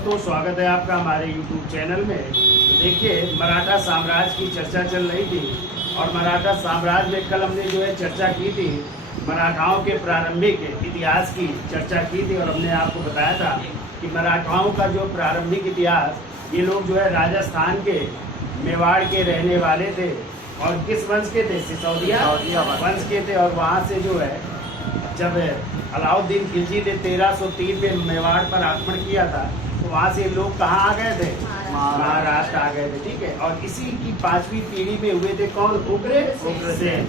दोस्तों, स्वागत है आपका हमारे YouTube चैनल में। देखिए, मराठा साम्राज्य की चर्चा चल रही थी और मराठा साम्राज्य में कल हमने जो है चर्चा की थी, मराठाओं के प्रारंभिक इतिहास की चर्चा की थी। और हमने आपको बताया था कि मराठाओं का जो प्रारंभिक इतिहास, ये लोग जो है राजस्थान के मेवाड़ के रहने वाले थे और किस वंश के थे? सिसोदिया वंश के थे। और वहाँ से जो है जब अलाउद्दीन खिलजी ने 1303 में मेवाड़ पर आक्रमण किया था, तो वहाँ से लोग कहाँ आ गए थे? महाराष्ट्र आ गए थे। ठीक है। और इसी की 5वीं पीढ़ी में हुए थे कौन? उग्रसेन।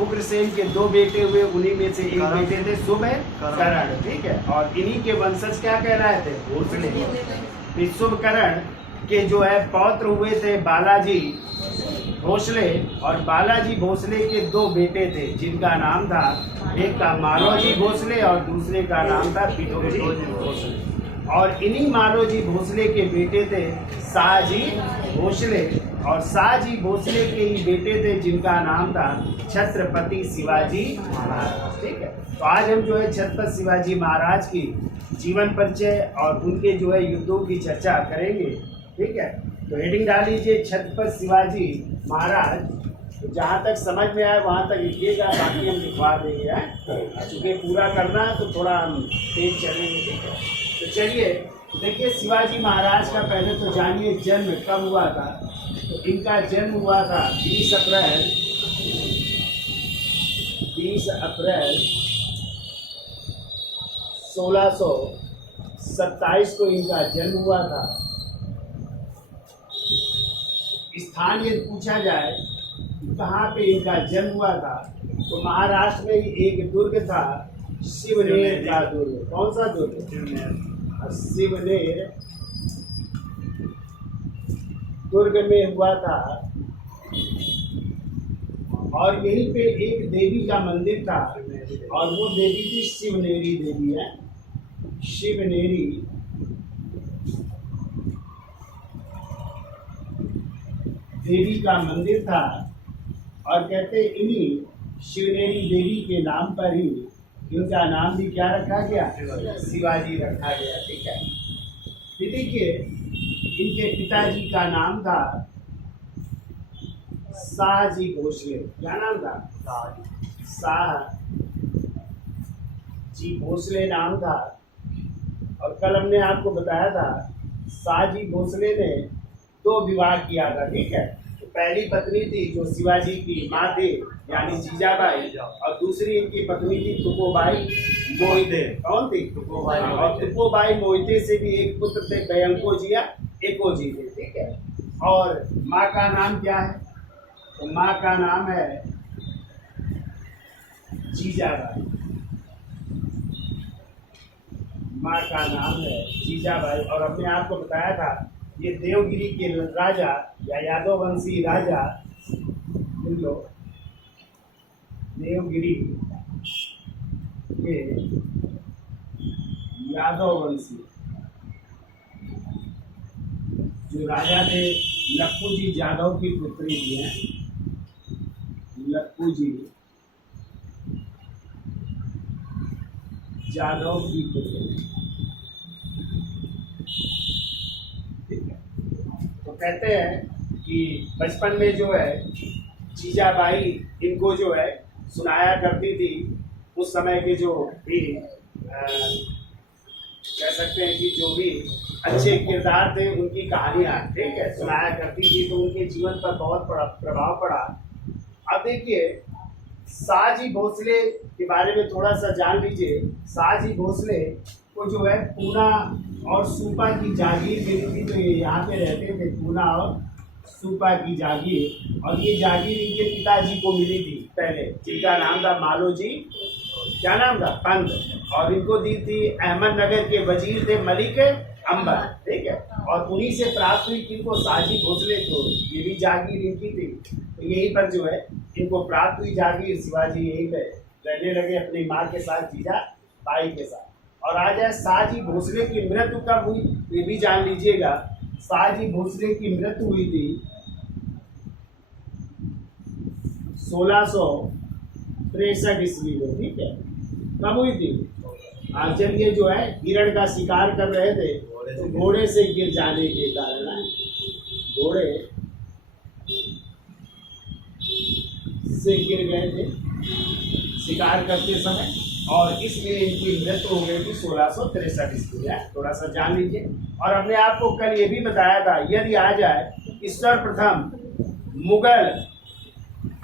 उग्रसेन के 2 बेटे हुए, उन्हीं में से एक बेटे थे शुभकर्ण। ठीक है। और इन्हीं के वंशज क्या कह रहे थे? भोसले। शुभकर्ण के जो है पौत्र हुए थे बालाजी भोसले, और बालाजी भोसले के 2 बेटे थे जिनका नाम था, एक का मालोजी भोसले और दूसरे का नाम था पितोजी भोसले। और इन्हीं मालोजी भोसले के बेटे थे शाहजी भोसले, और शाहजी भोसले के ही बेटे थे जिनका नाम था छत्रपति शिवाजी महाराज। ठीक है। तो आज हम जो है छत्रपति शिवाजी महाराज की जीवन परिचय और उनके जो है युद्धों की चर्चा करेंगे। ठीक है। तो हेडिंग डाल लीजिए, छत्रपति शिवाजी महाराज। तो जहाँ तक समझ में आए वहाँ तक लिखिएगा, बाकी हम लिखवा देंगे। चूँकि पूरा करना है तो थोड़ा हम तेज चलेंगे। ठीक है। तो चलिए देखिए, शिवाजी महाराज का पहले तो जानिए जन्म कब हुआ था। तो इनका जन्म हुआ था 20 अप्रैल 1627 को इनका जन्म हुआ था। स्थान यदि पूछा जाए कहाँ पे इनका जन्म हुआ था, तो महाराष्ट्र में ही एक दुर्ग था, शिवनेर का दुर्ग। कौन सा दुर्ग? शिवनेर दुर्ग में हुआ था। और यहीं पे एक देवी का मंदिर था, और वो देवी थी शिवनेरी देवी है। शिवनेरी देवी का मंदिर था। और कहते इन्हीं शिवनेरी देवी के नाम पर ही इनका नाम भी क्या रखा गया? शिवाजी रखा गया। ठीक है। देखिए, इनके पिताजी का नाम था शाहजी भोसले। क्या नाम था? शाहजी भोसले नाम था। और कल हमने आपको बताया था शाहजी भोसले ने 2 विवाह किया था। ठीक है। तो पहली पत्नी थी जो शिवाजी की माँ थी, यानी जीजाबाई, और दूसरी इनकी पत्नी थी तुकोबाई मोहिते। कौन थी? तुकोबाई। और तुकोबाई मोहिते से भी एक पुत्र थे, गयंको जी या एको जी थे। ठीक है। और माँ का नाम क्या है? तो माँ का नाम है जीजाबाई। माँ का नाम है जीजाबाई। और हमने आपको बताया था ये देवगिरी के राजा या यादव वंशी राजा, देवगिरी के यादव वंशी जो राजा थे, लक्खू जी यादव की पुत्री थी हैं। लक्खू जी यादव की पुत्री। कहते हैं कि बचपन में जो है जीजाबाई इनको जो है सुनाया करती थी। उस समय के जो भी कह सकते हैं कि जो भी अच्छे किरदार थे उनकी कहानियाँ, ठीक है, सुनाया करती थी। तो उनके जीवन पर बहुत प्रभाव पड़ा। अब देखिए, शाहजी भोसले के बारे में थोड़ा सा जान लीजिए। शाहजी भोसले को जो है पूना और सूपा की जागीर मिली थी। तो ये यहाँ पे रहते थे, पूना और सूपा की जागीर। और ये जागीर इनके पिताजी को मिली थी पहले, जिनका नाम था मालोजी, क्या नाम था? पंत। और इनको दी थी अहमदनगर के वजीर थे मलिक अंबर। ठीक है। और उन्हीं से प्राप्त हुई इनको शाहजी भोसले को, ये भी जागीर इनकी थी। तो यहीं पर जो है इनको प्राप्त हुई जागीर। शिवाजी यहीं पे रहने लगे अपनी माँ के साथ, जीजाबाई के साथ। और आ जाए शाहजी भोसले की मृत्यु कब हुई, ये भी जान लीजिएगा। शाहजी भोसले की मृत्यु हुई थी 1663 ईस्वी में। ठीक है। कब हुई थी? जब ये जो है हिरण का शिकार कर रहे थे तो घोड़े से गिर जाने के कारण है, घोड़े से गिर गए थे शिकार करते समय, और इसलिए इनकी मृत्यु हो गई थी 1663 ईस्वी में। थोड़ा सा जान लीजिए। और हमने आपको कल ये भी बताया था, यदि आ जाए सर्वप्रथम मुगल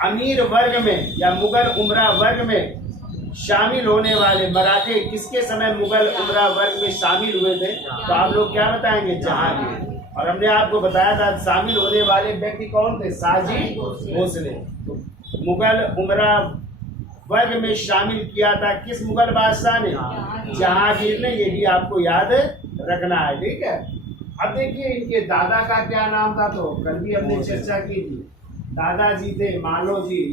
अमीर वर्ग में या मुगल उमरा वर्ग में शामिल होने वाले मराठे किसके समय मुगल उमरा वर्ग में शामिल हुए थे, तो आप लोग क्या बताएंगे? जहांगीर। और हमने आपको बताया था शामिल होने वाले व्यक्ति कौन थे? शाहजी भोसले। तो मुगल उमरा वर्ग में शामिल किया था किस मुगल बादशाह ने? जहांगीर ने। ये भी आपको याद रखना है, ठीक है। अब देखिए इनके दादा का क्या नाम था, तो कल भी हमने चर्चा की थी। दादाजी थे मालोजी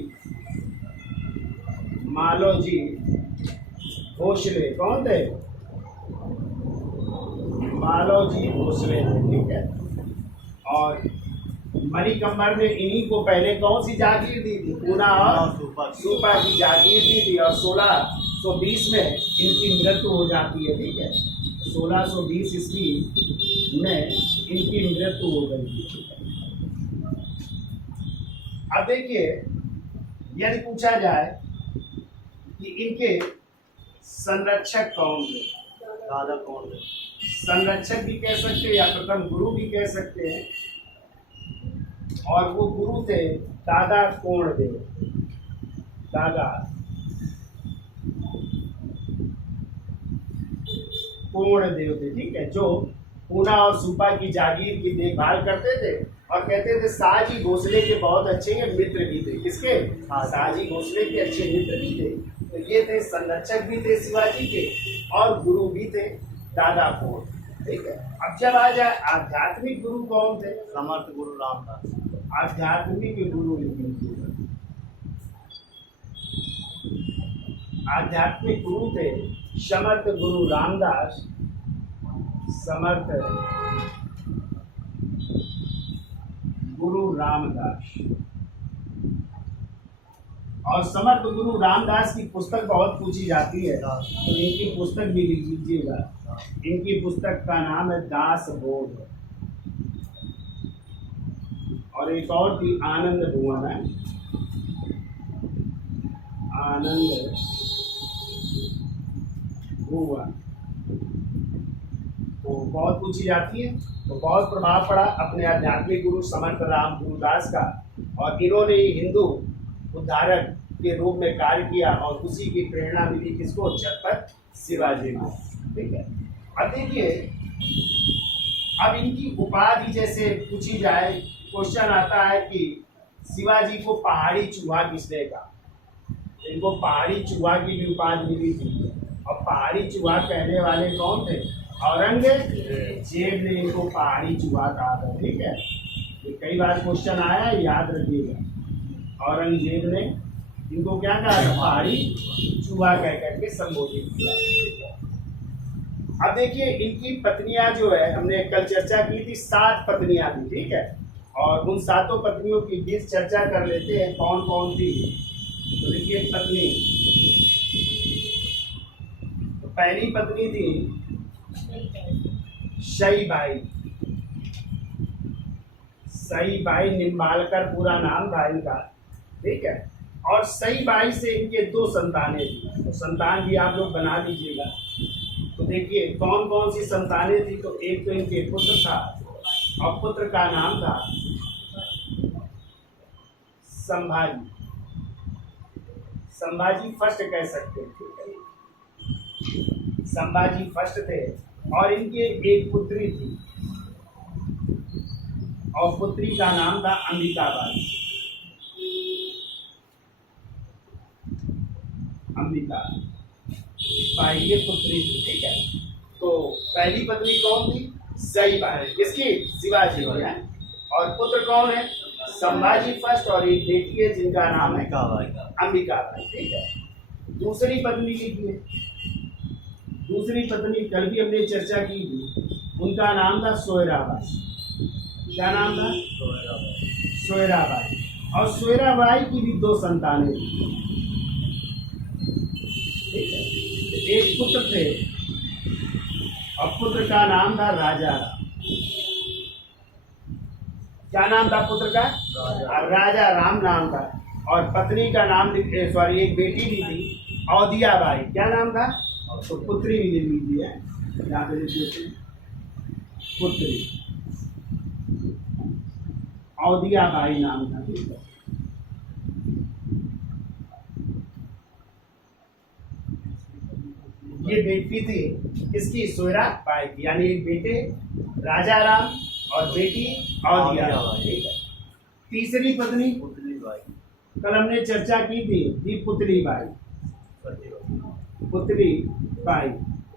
भोसले। कौन थे? मालोजी भोसले थे, ठीक है। और मणिकम्बर ने इन्हीं को पहले कौन सी जागीर दी थी? पूना और सूपा की जागीर दी थी। और 1620 में इनकी मृत्यु हो जाती है, ठीक है। 1620 ईस्वी में इनकी मृत्यु हो गई थी। अब देखिए यदि पूछा जाए कि इनके संरक्षक कौन थे, दादा कौन थे? संरक्षक भी कह सकते हैं या प्रथम गुरु भी कह सकते हैं। और वो गुरु थे दादा कोंडदेव। दादा कोंडदेव थे, ठीक है, जो पूना और सूपा की जागीर की देखभाल करते थे। और कहते थे शाहजी भोसले के बहुत अच्छे मित्र भी थे। किसके? शाहजी भोसले के अच्छे मित्र भी थे। तो ये थे संरक्षक भी थे शिवाजी के, और गुरु भी थे दादा कोंड, ठीक है। अब जब आ जाए आध्यात्मिक गुरु कौन थे? समर्थ गुरु रामदास। आध्यात्मिक गुरु आध्यात्मिक गुरु थे समर्थ गुरु रामदास। समर्थ गुरु रामदास। और समर्थ गुरु रामदास की पुस्तक बहुत पूछी जाती है, तो इनकी पुस्तक भी लिख लीजिएगा। इनकी पुस्तक का नाम है दास बोध। और एक और थी आनंद भुवन है, आनंद भुवन, तो बहुत पूछी जाती है। तो बहुत प्रभाव पड़ा अपने आध्यात्मिक गुरु समर्थ राम गुरुदास का, और इन्होंने हिंदू उद्धारक के रूप में कार्य किया, और उसी की प्रेरणा मिली किसको? छत्रपति शिवाजी को, ठीक है। अब देखिए अब इनकी उपाधि जैसे पूछी जाए, क्वेश्चन आता है कि शिवाजी को पहाड़ी चूहा किसने कहा? इनको पहाड़ी चूहा की भी उपाधि मिली थी। और पहाड़ी चूहा कहने वाले कौन थे? औरंगजेब ने इनको पहाड़ी चूहा कहा था, ठीक है। ये कई बार क्वेश्चन आया, याद रखिएगा। औरंगजेब ने इनको क्या कहा था? पहाड़ी चूहा कह करके संबोधित किया। अब देखिए इनकी पत्नियां जो है, हमने कल चर्चा की थी 7 पत्नियां थी, ठीक है। और उन 7 पत्नियों की बीच चर्चा कर लेते हैं कौन कौन थी। तो देखिए पत्नी, तो पहली पत्नी थी सईबाई। सईबाई निम्बालकर पूरा नाम था इनका, ठीक है। और सईबाई से इनके 2 संतानें थी। तो संतान भी आप लोग बना लीजिएगा। तो देखिए कौन कौन सी संतानें थी। तो एक तो इनके पुत्र था, और पुत्र का नाम था संभाजी। संभाजी फर्स्ट कह सकते हैं, ठीक है। संभाजी फर्स्ट थे। और इनके एक पुत्री थी, और पुत्री का नाम था अंबिकाबाई। अंबिका बाई ये पुत्री थी, ठीक है। तो पहली पत्नी कौन थी? सईबाई। किसकी? शिवाजी की है। और पुत्र कौन है? संभाजी फर्स्ट। और एक बेटी है जिनका नाम है अंबिकाबाई, ठीक है। दूसरी पत्नी लिखिए। दूसरी पत्नी कल भी हमने चर्चा की थी, उनका नाम था सोयराबाई। क्या नाम था? सोयराबाई। और सोयराबाई की भी 2 संतानें थी, ठीक है। एक पुत्र थे और पुत्र का नाम था राजा राम। क्या नाम था पुत्र का? राजा राम नाम था। और पत्नी का नाम सॉरी एक बेटी भी थी औदियाबाई। क्या नाम था? तो पुत्री भी लिख लीजिए यहाँ पे, लिख देते पुत्री औदियाबाई नाम था। ठीक है, ये बेटी थी इसकी सोयरा बाई की, यानी एक बेटे राजा राम और बेटी औदियाबाई। ठीक है, तीसरी पत्नी कल हमने चर्चा की थी पुतली बाई, पुतली बाई।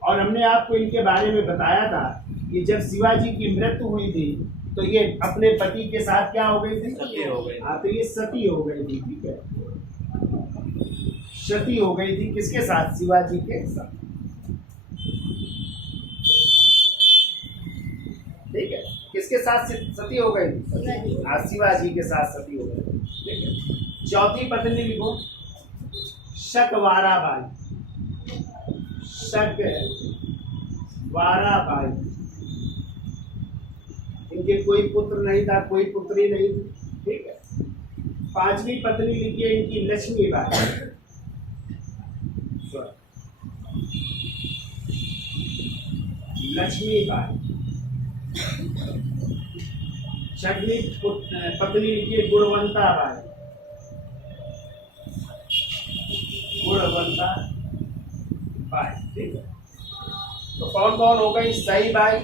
और हमने आपको इनके बारे में बताया था कि जब शिवाजी की मृत्यु हुई थी तो ये अपने पति के साथ क्या हो गई थी? सती हो गई। हाँ, तो ये सती हो गई थी। ठीक है, सती हो गई थी किसके साथ? शिवाजी के साथ। ठीक है, किसके साथ सती हो गई? शिवाजी के साथ सती हो गई। ठीक है, चौथी पत्नी लिखो शकवारा बाई। शकवारा बाई, इनके कोई पुत्र नहीं था, कोई पुत्री नहीं थी। ठीक है, पांचवी पत्नी लिखिए इनकी लक्ष्मी बाई। लक्ष्मी बाई। छठवीं पत्नी लिखिए गुणवंता बाई। गुणवंता बाई। ठीक है, तो कौन कौन हो गई? सई बाई,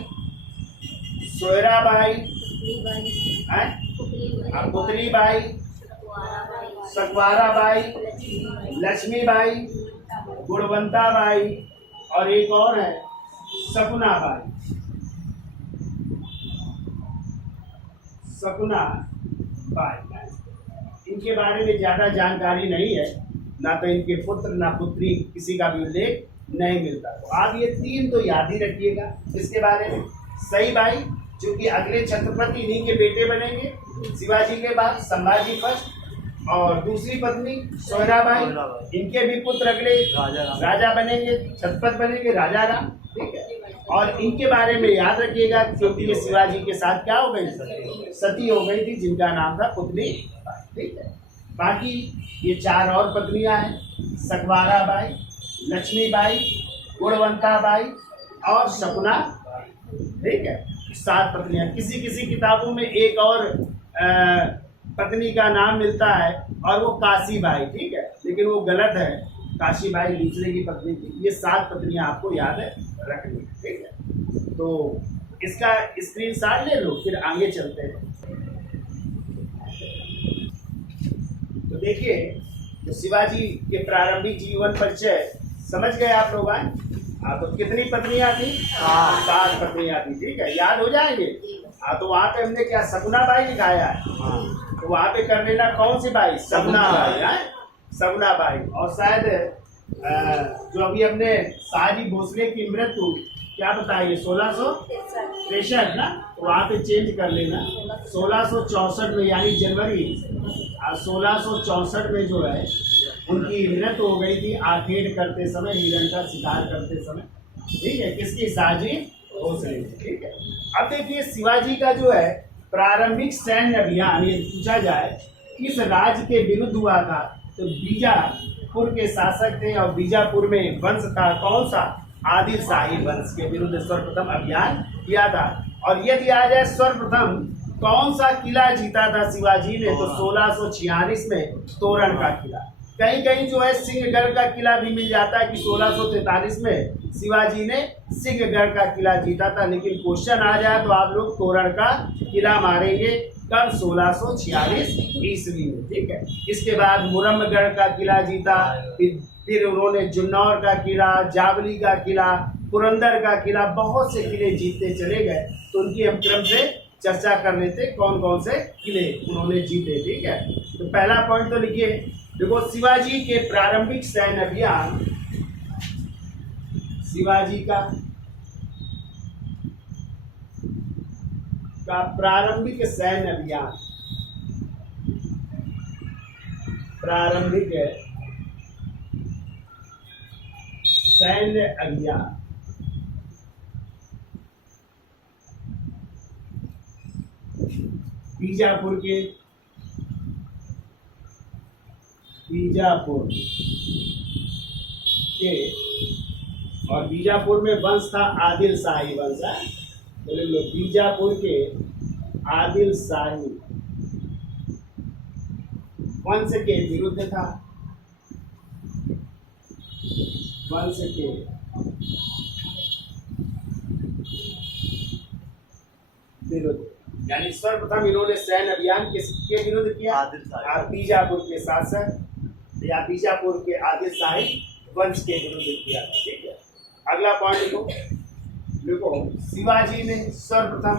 सोयरा बाई, पुतली बाई, सकवारा बाई, लक्ष्मी बाई, गुणवंता बाई और एक और है सपना बाई। सपना बाई, इनके बारे में ज्यादा जानकारी नहीं है, ना तो इनके पुत्र ना पुत्री किसी का भी उल्लेख नहीं मिलता। तो आप ये तीन तो याद ही रखिएगा इसके बारे में। सई बाई जो कि अगले छत्रपति इन्हीं के बेटे बनेंगे शिवाजी के बाद, संभाजी फर्स्ट। और दूसरी पत्नी सोयरा बाई, इनके भी पुत्र अगले राजा बनेंगे, छत्रपति बनेंगे राजा राम। ठीक है, और इनके बारे में याद रखिएगा क्योंकि ये शिवाजी के साथ क्या हो गई? सती हो गई थी, जिनका नाम था पुतली बाई। ठीक है, बाकी ये चार और पत्नियां हैं, सकवारा बाई, लक्ष्मी बाई, गुणवंता बाई और सपना। ठीक है, 7 पत्नियां। किसी किसी किताबों में एक और पत्नी का नाम मिलता है और वो काशी बाई। ठीक है, लेकिन वो गलत है, काशी बाई दूसरे की पत्नी थी। ये 7 पत्नियां आपको याद है रखनी। ठीक है, तो इसका स्क्रीनशॉट ले लो, फिर आगे चलते हैं। तो देखिए, तो शिवाजी के प्रारंभिक जीवन परिचय समझ गए आप लोग। हाँ, तो कितनी पत्नियां थी? 7 पत्नियां थी। ठीक है, याद हो जाएंगे। हाँ, तो वहाँ पे हमने क्या सपना बाई दिखाया है, तो वहाँ पे कर लेना कौन सी बाई? सपना बाई है, सपना बाई। और शायद जो अभी हमने शाहजी भोसले की मृत्यु क्या बताइए 1663 ना, तो वहाँ पे चेंज कर लेना 1664 में, यानी जनवरी 1664 में जो है उनकी मृत्यु हो गई थी आखेट करते समय, हिरण का शिकार करते समय। ठीक है, किसकी? शाहजी भोसले। ठीक है, अब देखिए शिवाजी का जो है प्रारंभिक सैन्य अभियान, ये पूछा जाए किस राज्य के विरुद्ध हुआ था, तो बीजापुर के शासक थे और बीजापुर में वंश था कौन सा? आदिल शाही वंश के विरुद्ध सर्वप्रथम अभियान किया था। और यदि आ जाए सर्वप्रथम कौन सा किला जीता था शिवाजी ने, तो 1646 में तोरण का किला। कहीं कहीं जो है सिंहगढ़ का किला भी मिल जाता है कि 1643 में शिवाजी ने सिंहगढ़ का किला जीता था, लेकिन क्वेश्चन आ जाए तो आप लोग तोरण का किला मारेंगे कब? 1646 ईस्वी में। ठीक है, इसके बाद मुरम्मगढ़ का किला जीता, फिर उन्होंने जुन्नौर का किला, जावली का किला, पुरंदर का किला, बहुत से किले जीतते चले गए। तो उनकी हम क्रम से चर्चा कर लेते कौन कौन से किले उन्होंने जीते। ठीक है, तो पहला पॉइंट तो लिखिए, देखो शिवाजी के प्रारंभिक सैन्य अभियान, शिवाजी का प्रारंभिक सैन्य अभियान, प्रारंभिक सैन्य अभियान बीजापुर के और बीजापुर में वंश था आदिल शाही वंश है, तो लिख लो बीजापुर के आदिल शाही वंश के विरुद्ध था, वंश के विरुद्ध, यानी सर्वप्रथम इन्होंने सैन्य अभियान किसके विरुद्ध किया? बीजापुर के शासक या बीजापुर के आदिल शाही वंश के विरुद्ध किया। ठीक है, अगला पॉइंट लिखो, शिवाजी ने सर्वप्रथम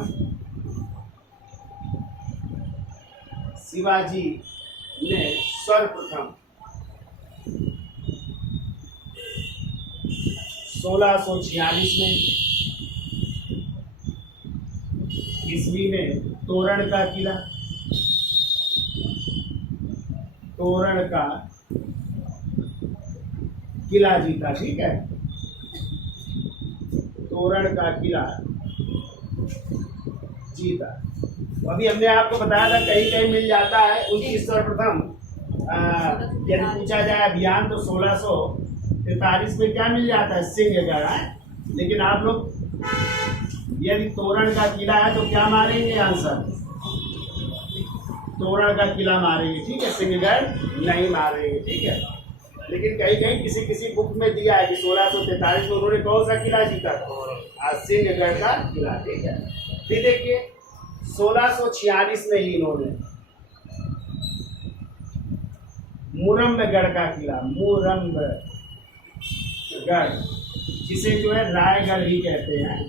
1646 में ईस्वी में तोरण का किला जीता। ठीक है, तोरण का किला जीता। अभी हमने आपको बताया था कहीं कहीं मिल जाता है उनकी सर्वप्रथम, यदि पूछा जाए अभियान तो 1643 में क्या मिल जाता है? सिंहगढ़ है। लेकिन आप लोग यदि तोरण का किला है तो क्या मारेंगे आंसर? तोरण का किला मारेंगे। ठीक है, सिंहगढ़ नहीं मारेंगे। ठीक है, लेकिन कहीं कहीं किसी किसी बुक में दिया है कि 1643 में उन्होंने कौन सा किला जीता? सिंहगढ़ का किला। ठीक है, फिर देखिए 1646 में ही इन्होंने मुरम्बगढ़ का किला, मुरम्बगढ़ जिसे जो है रायगढ़ ही कहते हैं,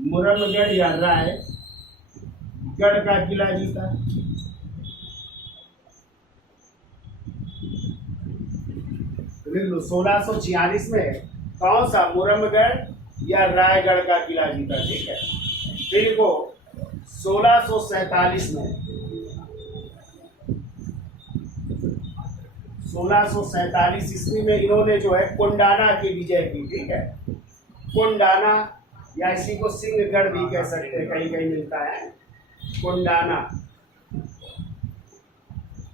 मुरम्बगढ़ या रायगढ़ का किला जीता। लिख लो 1646 में कौन सा? मुरम्बगढ़ या रायगढ़ का किला जीता। ठीक है, फिर को 1647 में 1647 ईस्वी में इन्होंने जो है कोंडाना की विजय की। ठीक है, कोंडाना या इसी को सिंहगढ़ भी कह सकते हैं, कहीं कहीं मिलता है कोंडाना,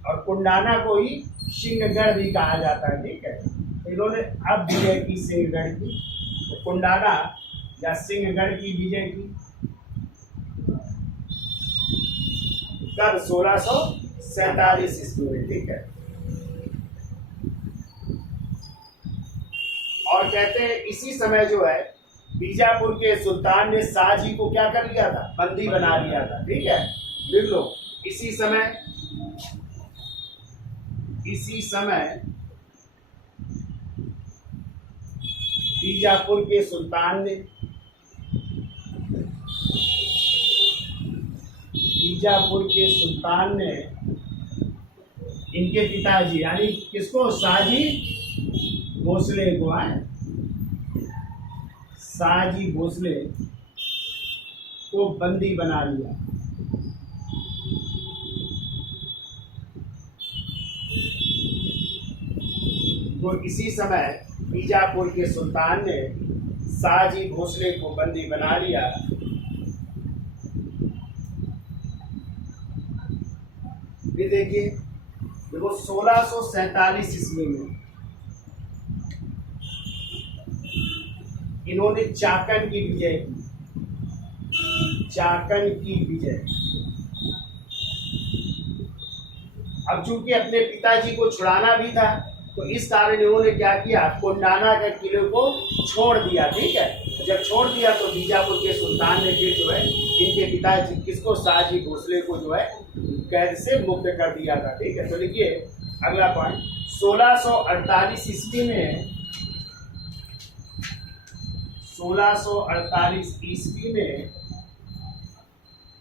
और कोंडाना को ही सिंहगढ़ भी कहा जाता है। ठीक है, इन्होंने अब विजय की सिंहगढ़ की, तो कोंडाना या सिंहगढ़ की विजय की कब? 1647 ईस्वी में। ठीक है, और कहते हैं इसी समय जो है बीजापुर के सुल्तान ने शाहजी को क्या कर लिया था? बंदी बना लिया था। ठीक है, लिख लो इसी समय बीजापुर के सुल्तान ने इनके पिताजी यानी किसको? शाहजी भोसले को शाहजी भोसले को बंदी बना लिया। तो इसी समय बीजापुर के सुल्तान ने शाहजी भोसले को बंदी बना लिया। ये देखिए, देखो 1647 ईस्वी में इन्होंने चाकन की विजय की। चाकन की विजय। अब चूंकि अपने पिताजी को छुड़ाना भी था तो इस कारण इन्होंने क्या किया? कोंडाना के किले को छोड़ दिया। ठीक है, जब छोड़ दिया तो बीजापुर के सुल्तान ने फिर जो है इनके पिताजी किसको? शाहजी भोसले को जो है कैद से मुक्त कर दिया था। ठीक है, तो लिखिए अगला पॉइंट, 1648 ईस्वी में 1648 ईस्वी में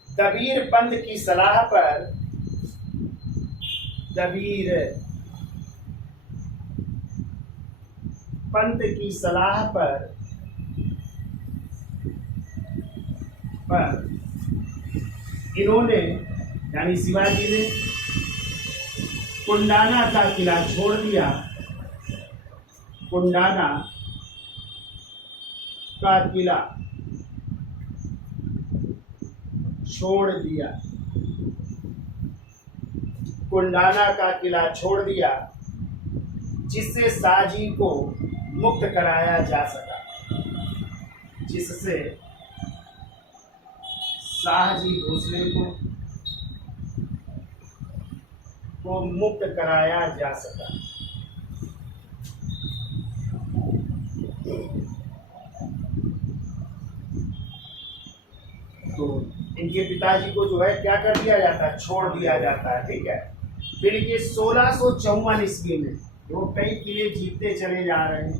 दबीर पंथ की सलाह पर इन्होंने यानी शिवाजी ने कोंडाना का किला छोड़ दिया। कोंडाना का किला छोड़ दिया, कुंडाना का किला छोड़ दिया, जिससे शाहजी को मुक्त कराया जा सका, जिससे शाहजी भोसले को मुक्त कराया जा सका। तो इनके पिताजी को जो है क्या कर दिया जाता है, छोड़ दिया जाता है, ठीक है। फिर ये 1654 ईस्वी में वो कई किले जीतते चले जा रहे हैं।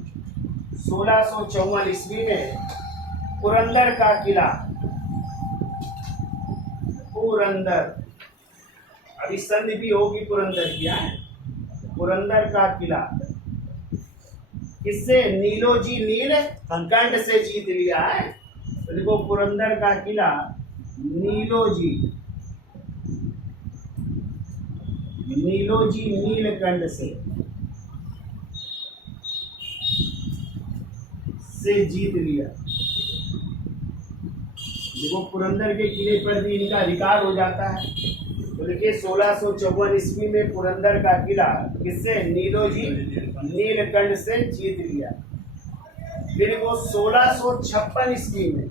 1654 ईस्वी में पुरंदर का किला, पुरंदर, अभी संधि भी होगी पुरंदर की है, पुरंदर का किला किससे, नीलोजी नीलकंठ से जीत लिया है। तो देखो पुरंदर का किला नीलोजी नीलकंठ से जीत लिया। देखो पुरंदर के किले पर भी इनका अधिकार हो जाता है। तो देखिए 1654 ईस्वी में पुरंदर का किला किससे, नीलोजी नीलकंठ से जीत लिया। फिर वो 1656 ईस्वी में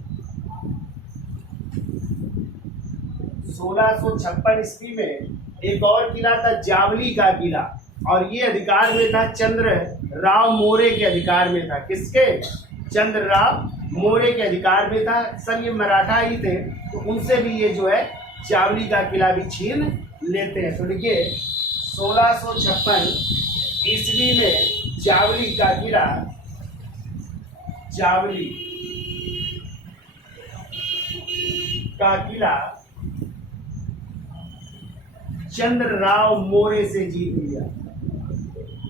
1656 ईस्वी में एक और किला था, जावली का किला, और ये अधिकार में था चंद्र राव मोरे के अधिकार में था। किसके, चंद्र राव मोरे के अधिकार में था। सब ये मराठा ही थे, तो उनसे भी ये जो है जावली का किला भी छीन लेते हैं। तो देखिए 1656 ईस्वी में जावली का किला, जावली का किला चंद्र राव मोरे से जीत लिया।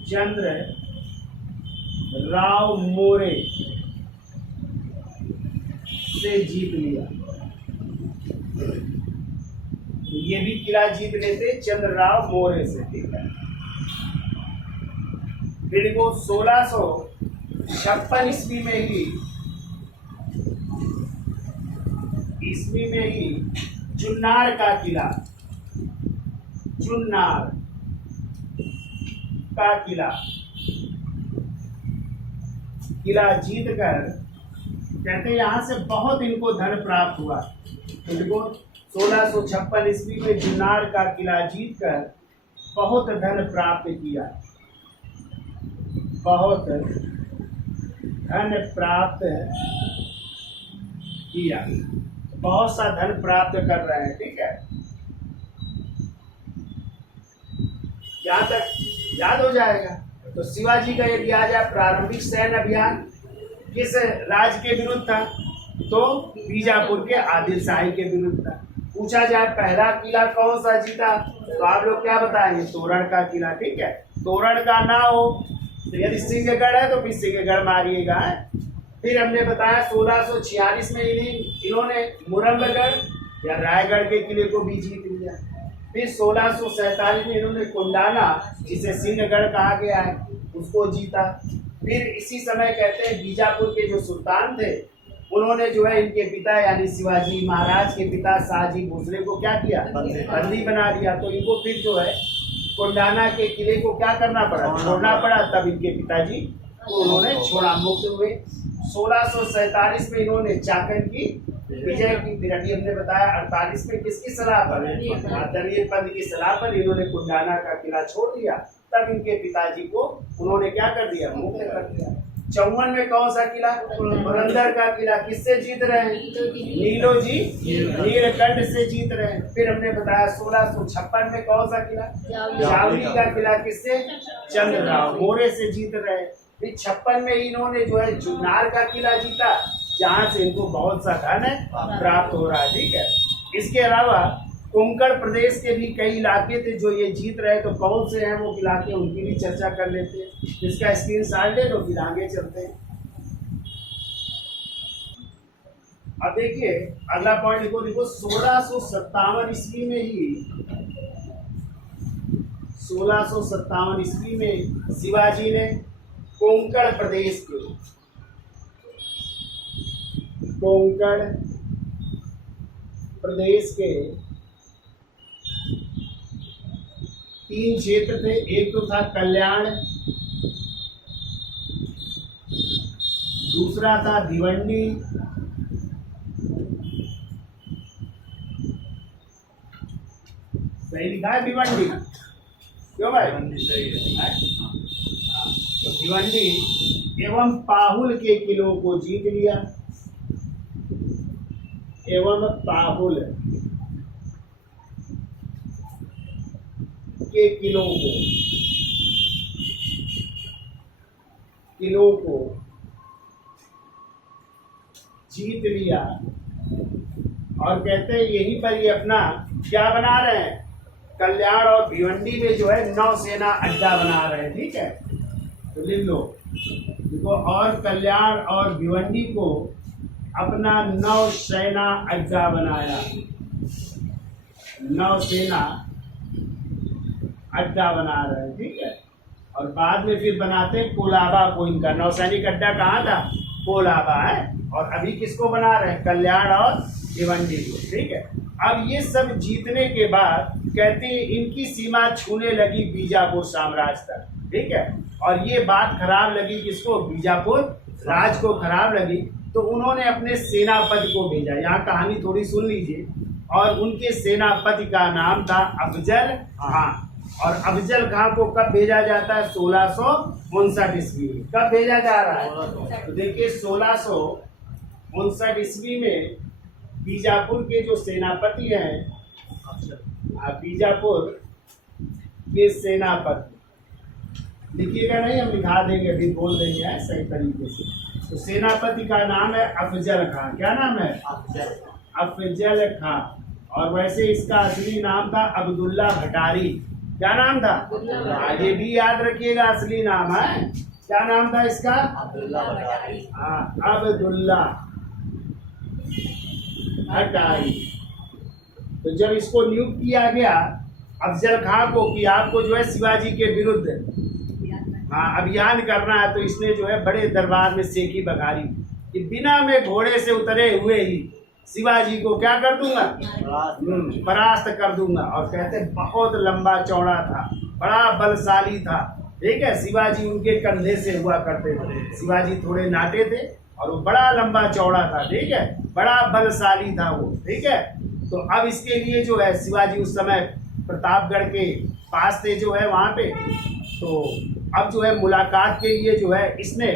चंद्र राव मोरे से जीत लिया। ये भी किला जीत लेते चंद्र राव मोरे से, ठीक है। फिर वो 1656 ईस्वी में ही चुन्नार का किला, चुन्नार का किला जीत कर कहते हैं यहां से बहुत इनको धन प्राप्त हुआ। तो देखो 1656 ईस्वी में चुन्नार का किला जीत कर बहुत धन प्राप्त किया, बहुत धन प्राप्त किया, बहुत सा धन प्राप्त कर रहे हैं, ठीक है। यहाँ तक याद हो जाएगा। तो शिवाजी का यदि आ जाए प्रारंभिक सैन्य अभियान किस राज्य के विरुद्ध था, तो बीजापुर के आदिल शाही के विरुद्ध था। पूछा जाए पहला किला कौन सा जीता, तो आप लोग क्या बताएंगे, तोरण का किला, ठीक है। तोरण का ना हो तो यदि सिंहगढ़ है तो फिर सिंहगढ़ मारिएगा। फिर हमने बताया 1646 में इन्होंने मुरंगगढ़ या रायगढ़ के किले को भी जीत लिया। फिर 1647 में इन्होंने कुंडाना, जिसे सिंहगढ़ कहा गया है, उसको जीता। फिर इसी समय कहते हैं बीजापुर के जो सुल्तान थे, उन्होंने जो है इनके पिता यानी शिवाजी महाराज के पिता शाहजी भोसले को क्या किया, बंदी बना दिया। तो इनको फिर जो है कुंडाना के किले को क्या करना पड़ा, छोड़ना पड़ा। तब इनके पिताजी को उन्होंने छोड़ा, मुक्त हुए। 1647 में इन्होंने चाकन की विजय की। फिर अभी हमने बताया 48 में किसकी सलाह पर, दलित पंथ की सलाह पर इन्होंने कुंडाना का किला छोड़ दिया। तब इनके पिताजी को उन्होंने क्या कर दिया, मुक्त कर दिया। 54 में कौन सा किला, पुरंदर का किला, किससे जीत रहे हैं, नीलोजी नीलकंठ से जीत रहे हैं। फिर हमने बताया 1656 में कौन सा किला, जावली का किला, किससे, चंद्रराव मोरे से जीत रहे हैं। फिर 56 में इन्होंने जो है चुनार का किला जीता, जहां से इनको बहुत सा धन प्राप्त हो रहा है, ठीक है। इसके अलावा कोंकण प्रदेश के भी कई इलाके थे जो ये जीत रहे, तो कौन से हैं वो इलाके, उनकी भी चर्चा कर लेते हैं। इसका स्क्रीनशॉट ले लो, फिर आगे चलते हैं। अब देखिए अगला पॉइंट देखो 1657 ईस्वी में ही 1657 ईस्वी में शिवाजी ने कोंकण प्रदेश के, कोंकण प्रदेश के 3 क्षेत्र थे। एक तो था कल्याण, दूसरा था भिवंडी, सही लिखा है भिवंडी, क्यों भाई? सही है। तो भिवंडी एवं पाहुल के किलों को जीत लिया, एवं पाहुल के किलों को जीत लिया। और कहते हैं यहीं पर ये अपना क्या बना रहे हैं, कल्याण और भिवंडी में जो है नौसेना अड्डा बना रहे हैं। ठीक है, तो लिख लो, देखो, और कल्याण और भिवंडी को अपना नौसेना अड्डा बनाया, नौसेना अड्डा बना रहे हैं। ठीक है, और बाद में फिर बनाते हैं कोलाबा को, इनका नौसैनिक अड्डा कहाँ था, कोलाबा है। और अभी किसको बना रहे हैं, कल्याण और भिवंडी को। ठीक है, अब ये सब जीतने के बाद कहते हैं इनकी सीमा छूने लगी बीजापुर साम्राज्य तक। ठीक है, और ये बात खराब लगी किसको, बीजापुर राज को खराब लगी, तो उन्होंने अपने सेनापति को भेजा। यहाँ कहानी थोड़ी सुन लीजिए। और उनके सेनापति का नाम था अफजल खां। और अफजल खां को कब भेजा जाता है, 1659 ईस्वी में। कब भेजा जा रहा है, तो देखिए 1659 ईस्वी में बीजापुर के जो सेनापति हैं, बीजापुर के सेनापति, लिखिएगा नहीं, हम लिखा देंगे, अभी बोल देंगे सही तरीके से। तो सेनापति का नाम है अफजल खां। क्या नाम है, अफजल खां। और वैसे इसका असली नाम था अब्दुल्ला भटारी। क्या नाम था, आगे भी याद रखिएगा, असली नाम है, क्या नाम था इसका, अब्दुल्ला भटारी। हाँ, अब्दुल्ला भटारी। तो जब इसको नियुक्त किया गया अफजल खां को कि आपको जो है शिवाजी के विरुद्ध अभियान करना है, तो इसने जो है बड़े दरबार में सेकी बघारी कि बिना मैं घोड़े से उतरे हुए ही शिवाजी को क्या कर दूंगा, परास्त कर दूंगा। और कहते बहुत लंबा चौड़ा था, बड़ा बलशाली था। ठीक है, शिवाजी उनके कंधे से हुआ करते थे। शिवाजी थोड़े नाटे थे और वो बड़ा लंबा चौड़ा था। ठीक है, बड़ा बलशाली था वो। ठीक है, तो अब इसके लिए जो है शिवाजी उस समय प्रतापगढ़ के पास थे जो है वहाँ पे। तो अब जो है मुलाकात के लिए जो है इसने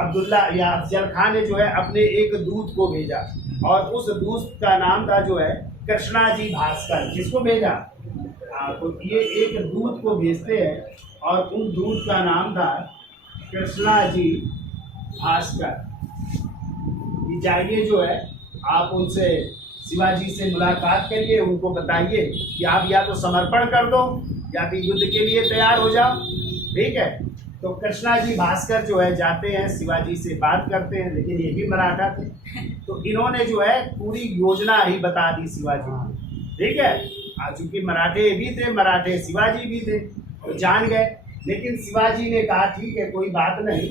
अब्दुल्ला या अफजल खां ने जो है अपने एक दूत को भेजा। और उस दूत का नाम था जो है कृष्णाजी भास्कर। किसको भेजा, तो ये एक दूत को भेजते हैं और उन दूत का नाम था कृष्णाजी भास्कर। ये जाइए जो है आप उनसे शिवाजी से मुलाकात करिए, उनको बताइए कि आप या तो समर्पण कर दो या फिर युद्ध के लिए तैयार हो जाओ। ठीक है, तो कृष्णाजी भास्कर जो है जाते हैं, शिवाजी से बात करते हैं, लेकिन ये भी मराठा थे। तो इन्होंने जो है पूरी योजना ही बता दी शिवाजी को। ठीक है, चूंकि मराठे भी थे, मराठे शिवाजी भी थे, तो जान गए। लेकिन शिवाजी ने कहा ठीक है कोई बात नहीं,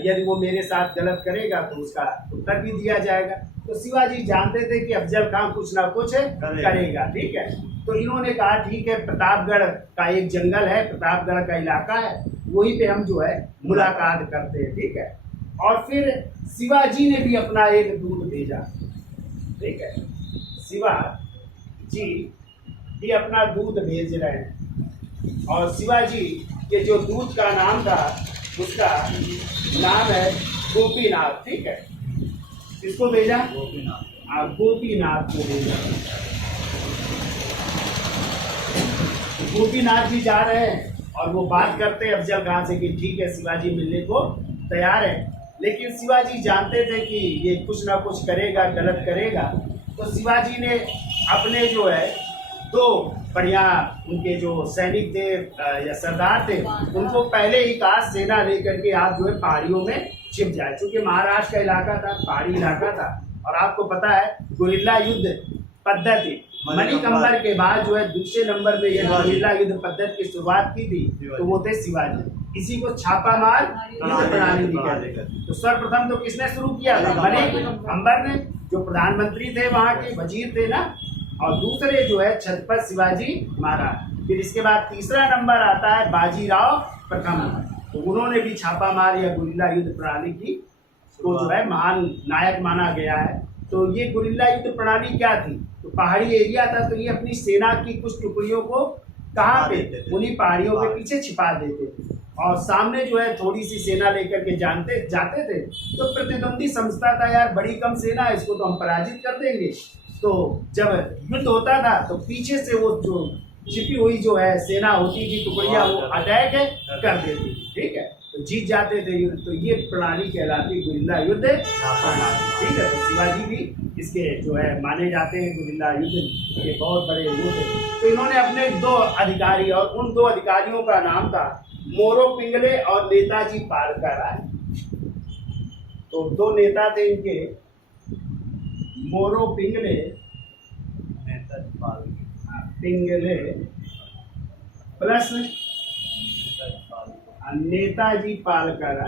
यदि वो मेरे साथ गलत करेगा तो उसका उत्तर भी दिया जाएगा। तो शिवाजी जानते थे कि अफजल खां कुछ ना कुछ करेगा। ठीक है, तो इन्होंने कहा ठीक है, प्रतापगढ़ का एक जंगल है, प्रतापगढ़ का इलाका है, वहीं पे हम जो है मुलाकात करते हैं। ठीक है, और फिर शिवाजी ने भी अपना एक दूत भेजा। ठीक है, शिवाजी भी अपना दूत भेज रहे हैं। और शिवाजी के जो दूत का नाम था उसका नाम है गोपीनाथ। ठीक है, किसको भेजा, गोपीनाथ को भेजा। गोपीनाथ जी जा रहे हैं और वो बात करते हैं अफजल खां से कि ठीक है शिवाजी मिलने को तैयार है। लेकिन शिवाजी जानते थे कि ये कुछ ना कुछ करेगा, गलत करेगा। तो शिवाजी ने अपने जो है 2 बढ़िया उनके जो सैनिक थे या सरदार थे, उनको पहले ही कहा सेना लेकर के आप जो है पहाड़ियों में छिप जाए। चूंकि महाराष्ट्र का इलाका था, पहाड़ी इलाका था, और आपको पता है गुरिल्ला युद्ध पद्धति मणिकंबर के बाद जो है दूसरे नंबर पे यह गुरिल्ला युद्ध पद्धति की शुरुआत की थी, तो वो थे शिवाजी। इसी को छापा मार युद्ध प्रणाली भी कहते हैं। तो सर्वप्रथम तो किसने शुरू किया था, मणिकंबर ने, जो प्रधानमंत्री थे वहाँ के वजीर थे ना, और दूसरे जो है छत्रपति शिवाजी महाराज। फिर इसके बाद तीसरा नंबर आता है बाजीराव प्रथम, तो उन्होंने भी छापा मार या गुरिल्ला युद्ध प्रणाली की को जो है महान नायक माना गया है। तो ये गुरिल्ला युद्ध प्रणाली क्या थी, तो पहाड़ी एरिया था, तो ये अपनी सेना की कुछ टुकड़ियों को कहाँ पे, उन्हीं पहाड़ियों के पीछे छिपा देते थे, और सामने जो है थोड़ी सी सेना लेकर के जाते थे। तो प्रतिद्वंदी समझता था यार बड़ी कम सेना है, इसको तो हम पराजित कर देंगे। तो जब युद्ध होता था तो पीछे से वो जो छिपी हुई जो है सेना होती थी, टुकड़ियां, वो अटैक कर देती थी, ठीक है, तो जीत जाते थे युद्ध। तो ये प्रणाली कहलाती गुरिल्ला युद्ध प्रणाली, ठीक है। तो शिवाजी भी इसके जो है माने जाते हैं गुरिल्ला युद्ध के बहुत बड़े वो थे। तो इन्होंने अपने 2 अधिकारी, और उन 2 अधिकारियों का नाम था मोरो पिंगले और नेताजी पालकर राय। तो 2 नेता थे इनके, मोरो पिंगले, पिंगले प्लस नेताजी पालकर।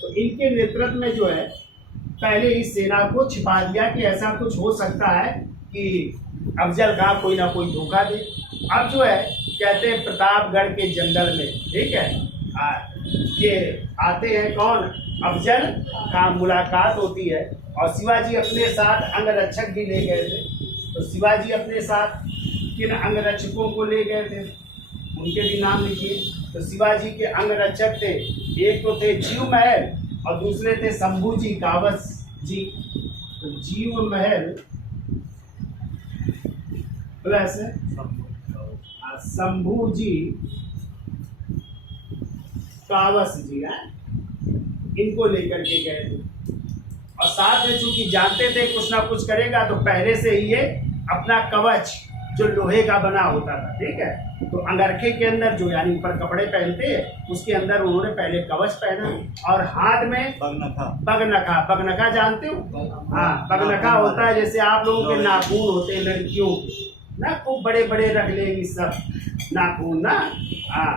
तो इनके नेतृत्व में जो है पहले इस सेना को छिपा दिया कि ऐसा कुछ हो सकता है कि अफजल खां कोई ना कोई धोखा दे। अब जो है कहते हैं प्रतापगढ़ के जंगल में, ठीक है, ये आते हैं कौन, अफजल खां, मुलाकात होती है, और शिवाजी अपने साथ अंगरक्षक भी ले गए थे। तो शिवाजी अपने साथ किन अंगरक्षकों को ले गए थे, उनके भी नाम लिखिए। तो शिवाजी के अंगरक्षक थे, एक तो थे जीव महल और दूसरे थे शंभूजी कावस जी। तो जीव महल प्लस शंभूजी कावस जी है, इनको लेकर के गए थे। और साथ में चूंकि जानते थे कुछ ना कुछ करेगा, तो पहले से ही ये अपना कवच जो लोहे का बना होता था, ठीक है, तो अंगरखे के अंदर जो यानी ऊपर कपड़े पहनते हैं उसके अंदर उन्होंने पहले कवच पहना, और हाथ में बगनखा जानते हो, हाँ, बगनखा होता है जैसे आप लोगों के नाखून होते हैं लड़कियों के ना, खूब बड़े बड़े रख लेंगे सब नाखून ना, हाँ,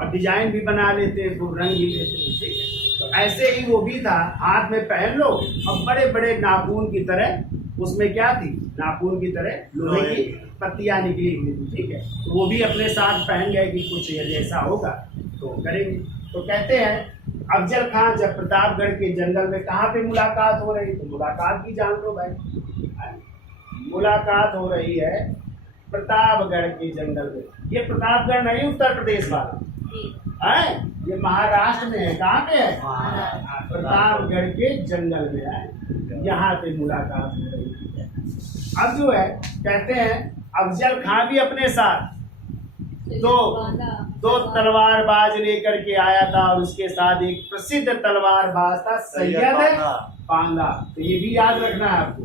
और डिजाइन भी बना लेते हैं, खूब रंग भी लेते हैं, ठीक है। तो ऐसे ही वो भी था, हाथ में पहन लो और बड़े बड़े नाखून की तरह, उसमें क्या थी, नाखून की तरह लोहे की पत्तियां निकली हुई थी, ठीक है। तो वो भी अपने साथ पहन गए कि कुछ ऐसा होगा तो करेंगे। तो कहते हैं अफजल खां जब प्रतापगढ़ के जंगल में, कहाँ पे मुलाकात हो रही, तो मुलाकात भी जान लो भाई, मुलाकात हो रही है प्रतापगढ़ के जंगल में। ये प्रतापगढ़ नहीं उत्तर प्रदेश वाला है, ये महाराष्ट्र में है। कहाँ पे है, प्रतापगढ़ के जंगल में है, यहाँ पे मुलाकात हो रही है। अब जो है कहते हैं अफजल खां भी अपने साथ दो तलवारबाज लेकर के आया था, और उसके साथ एक प्रसिद्ध तलवारबाज था सैयद पांगा। तो ये भी याद रखना है आपको,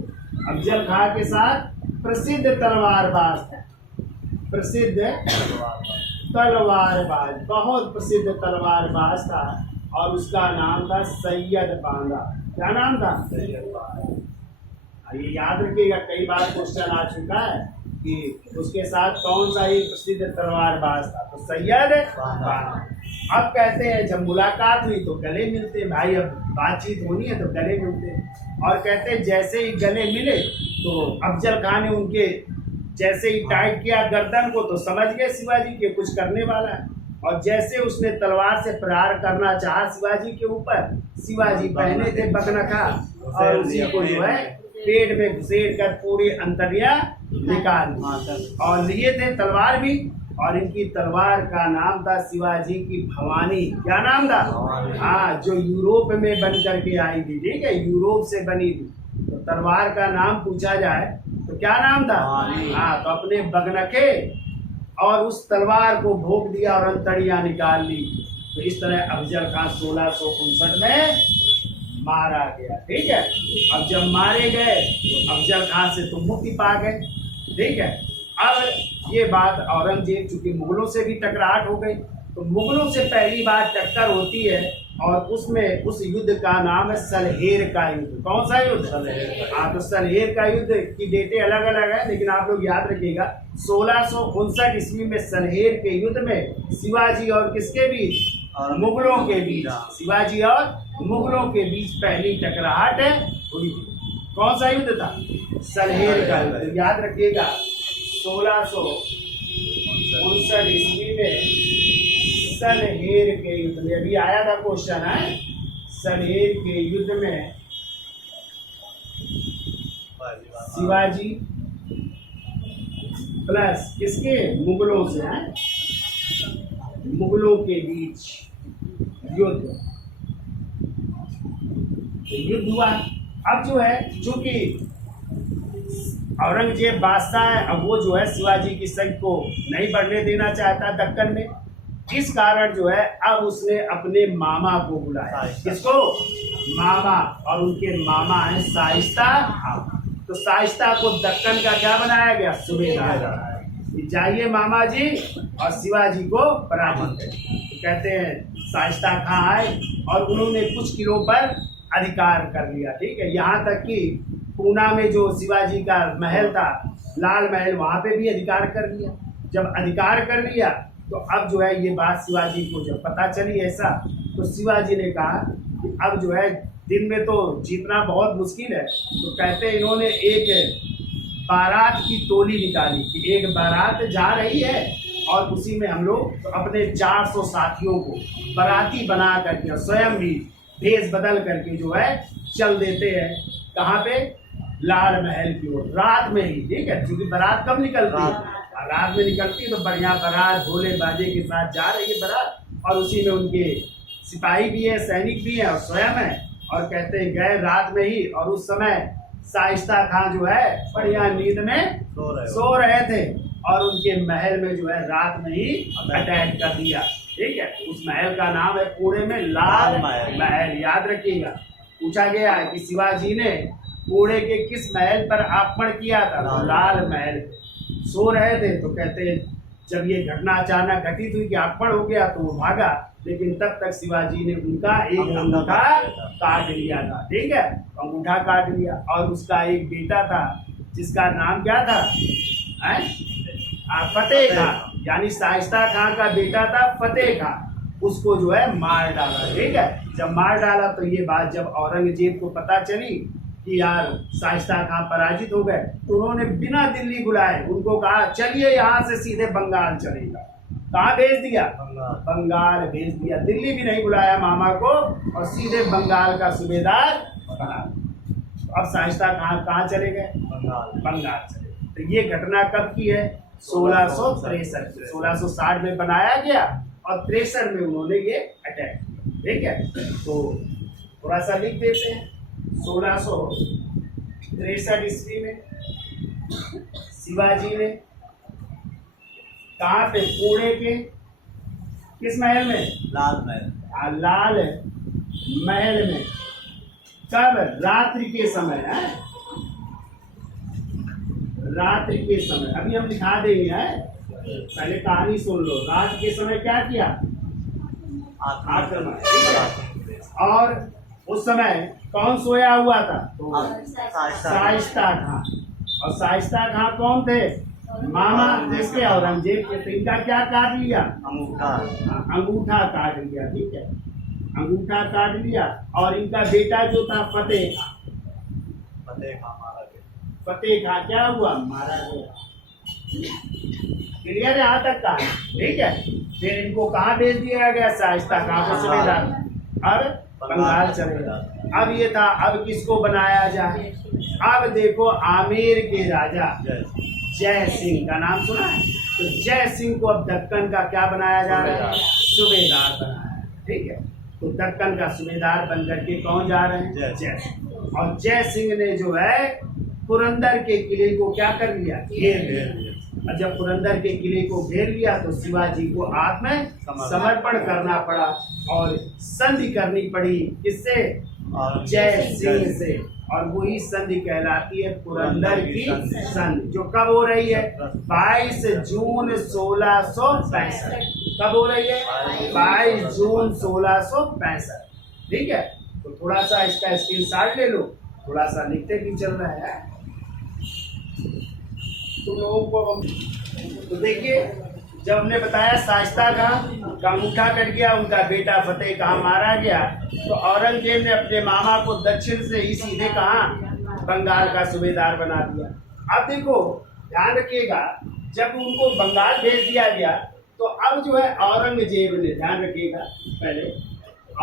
अफजल खां के साथ प्रसिद्ध तलवारबाज था, प्रसिद्ध तलवारबाज, बहुत प्रसिद्ध तलवारबाज था, और उसका नाम था सैयद पांगा। क्या नाम था, सैयद पांगा। ये याद रखिएगा, कई बार क्वेश्चन आ चुका है कि उसके साथ कौन सा एक प्रसिद्ध तलवारबाज था, तो सैयद पांगा। अब कहते हैं जब मुलाकात हुई तो गले मिलते भाई, अब बातचीत होनी है तो गले मिलते, और कहते हैं जैसे ही गले मिले तो अफजल खां ने उनके जैसे ही टाइट किया गर्दन को, तो समझ गए शिवाजी के कुछ करने वाला है, और जैसे उसने तलवार से प्रहार करना चाहा शिवाजी के ऊपर, शिवाजी पहने थे बगनखा, और उसी को जो है पेट में घुसेड़ कर पूरी अंतर्या निकाल, और लिए थे तलवार भी, और इनकी तलवार का नाम था शिवाजी की भवानी। क्या नाम था, हाँ, जो यूरोप में बन करके आई थी, ठीक है, यूरोप से बनी थी। तो तलवार का नाम पूछा जाए तो क्या नाम था, हाँ, तो अपने बगनखे और उस तलवार को भोग दिया और अंतड़ियां निकाल ली। तो इस तरह अफजल खां 1659 में मारा गया, ठीक है। अब जब मारे गए तो अफजल खां से तो मुक्ति पा गए, ठीक है। अब ये बात औरंगजेब, चूंकि मुगलों से भी टकराहट हो गई, तो मुगलों से पहली बार टक्कर होती है, और उसमें उस युद्ध का नाम है सलहेर का युद्ध। कौन सा युद्ध, सलहेर। हाँ, तो सलहेर का युद्ध की डेटें अलग अलग है, लेकिन आप लोग याद रखिएगा 1659 ईस्वी में सलहेर के युद्ध में शिवाजी और किसके बीच, मुगलों के बीच, शिवाजी और मुगलों के बीच पहली टकराहट हुई थी। कौन सा युद्ध था? सलहेर का युद्ध। याद रखिएगा 1659 ईस्वी में सलहेर के युद्ध में, अभी आया था क्वेश्चन है, सलहेर के युद्ध में शिवाजी प्लस किसके? मुगलों से है, मुगलों के बीच युद्ध हुआ। अब जो है, चूंकि औरंगजेब बादशाह है, अब वो जो है शिवाजी की संग को नहीं बढ़ने देना चाहता दक्कन में। इस कारण जो है अब उसने अपने मामा को बुलाया। किसको? मामा। और उनके मामा हैं शाइस्ता खां। तो शाइस्ता को दक्कन का क्या बनाया गया? सूबेदार। जाइए मामा जी और शिवाजी को पराजित करें। तो कहते हैं शाइस्ता खां आए और उन्होंने कुछ किलों पर अधिकार कर लिया। ठीक है, यहाँ तक कि पूना में जो शिवाजी का महल था, लाल महल, वहाँ पे भी अधिकार कर लिया। जब अधिकार कर लिया तो अब जो है ये बात शिवाजी को जब पता चली ऐसा, तो शिवाजी ने कहा कि अब जो है दिन में तो जीतना बहुत मुश्किल है। तो कहते इन्होंने एक बारात की टोली निकाली कि एक बारात जा रही है और उसी में हम लोग तो अपने 400 साथियों को बाराती बना करके और स्वयं भी भेष बदल करके जो है चल देते हैं। कहाँ पे? लाल महल की ओर, रात में ही। ठीक है, क्योंकि बारात कब निकलती है? रात में निकलती है। तो बढ़िया बारात ढोले बाजे के साथ जा रही है बारात, और उसी में उनके सिपाही भी है, सैनिक भी है और स्वयं है। और कहते हैं गए रात में ही, और उस समय शाइस्ता खां जो है बढ़िया नींद में सो रहे थे और उनके महल में जो है रात में ही अटैक कर दिया। ठीक है, उस महल का नाम है पुणे में लाल महल। याद रखिएगा, पूछा गया है कि शिवाजी ने पुणे के किस महल पर आक्रमण किया था? तो लाल महल। सो रहे थे तो कहते हैं जब ये घटना अचानक घटित हुई कि आक्रमण हो गया तो वो भागा, लेकिन तब तक शिवाजी ने उनका एक अंगूठा काट लिया था। ठीक है, अंगूठा काट लिया। और उसका एक बेटा था जिसका नाम क्या था? फतेह खां, यानी शाइस्ता खां का बेटा था फतेह खां। उसको जो है मार डाला। ठीक है, जब मार डाला तो ये बात जब औरंगजेब को पता चली कि यार शाइस्ता खां पराजित हो गए, तो उन्होंने बिना दिल्ली बुलाए उनको कहा चलिए यहाँ से सीधे बंगाल चलेगा। कहाँ भेज दिया? बंगाल भेज दिया। दिल्ली भी नहीं बुलाया मामा को और सीधे बंगाल का सूबेदार बना। अब शाइस्ता खां कहाँ चले गए? बंगाल चले गए। तो ये घटना कब की है? 1663। 1660 में बनाया गया और 63 में उन्होंने ये अटैक किया। ठीक है, तो थोड़ा सा लिख देते हैं। 1663 ईस्वी में शिवाजी ने कहाँ पे? पुणे के किस महल में? लाल महल। लाल महल में। कब? रात्रि के समय है, रात्रि के समय। अभी हम दिखा देंगे है, पहले कहानी सुन लो। रात के समय क्या किया? आक्रमण। और उस समय कौन सोया हुआ था? तो शाइस्ता खां। और शाइस्ता खां कौन थे? मामा जिसके औरंगजेब के। तो इनका क्या काट लिया? अंगूठा काट लिया। ठीक है, अंगूठा काट लिया। और इनका बेटा जो था फतेह खां क्या हुआ? मारा गया। क्लियर है यहाँ तक का? ठीक है, फिर इनको कहाँ भेज दिया गया? शाइस्ता खां को सूबेदार। अब बंगाल चलेगा। अब ये था, अब किसको बनाया जाए? अब देखो आमेर के राजा जय सिंह का नाम सुना है? तो जय सिंह को अब दक्कन का क्या बनाया जा रहा है? सूबेदार बनाया है। ठीक है, तो दक्कन का सूबेदार बन करके कौन जा रहे हैं? जय सिंह। और जय सिंह ने जो है पुरंदर के किले को क्या कर लिया? घेर लिया। और जब पुरंदर के किले को घेर लिया तो शिवाजी को आत्म समर्पण करना पड़ा और संधि करनी पड़ी। किससे? जय सिंह से। और वही संधि कहलाती है पुरंदर की संधि, जो कब हो रही है? 22 जून 1665। कब हो रही है? 22 जून 1665। ठीक है, तो थोड़ा सा इसका स्क्रीनशॉट ले लो, थोड़ा सा लिखते भी चल रहा है तुम लोगों को। तो देखिए जब हमने बताया शाइस्ता खां का अंगूठा कट गया, उनका बेटा फतेह खां मारा गया, तो औरंगजेब ने अपने मामा को दक्षिण से ही सीधे कहाँ बंगाल का सूबेदार बना दिया। अब देखो ध्यान रखिएगा, जब उनको बंगाल भेज दिया गया तो अब जो है औरंगजेब ने, ध्यान रखिएगा, पहले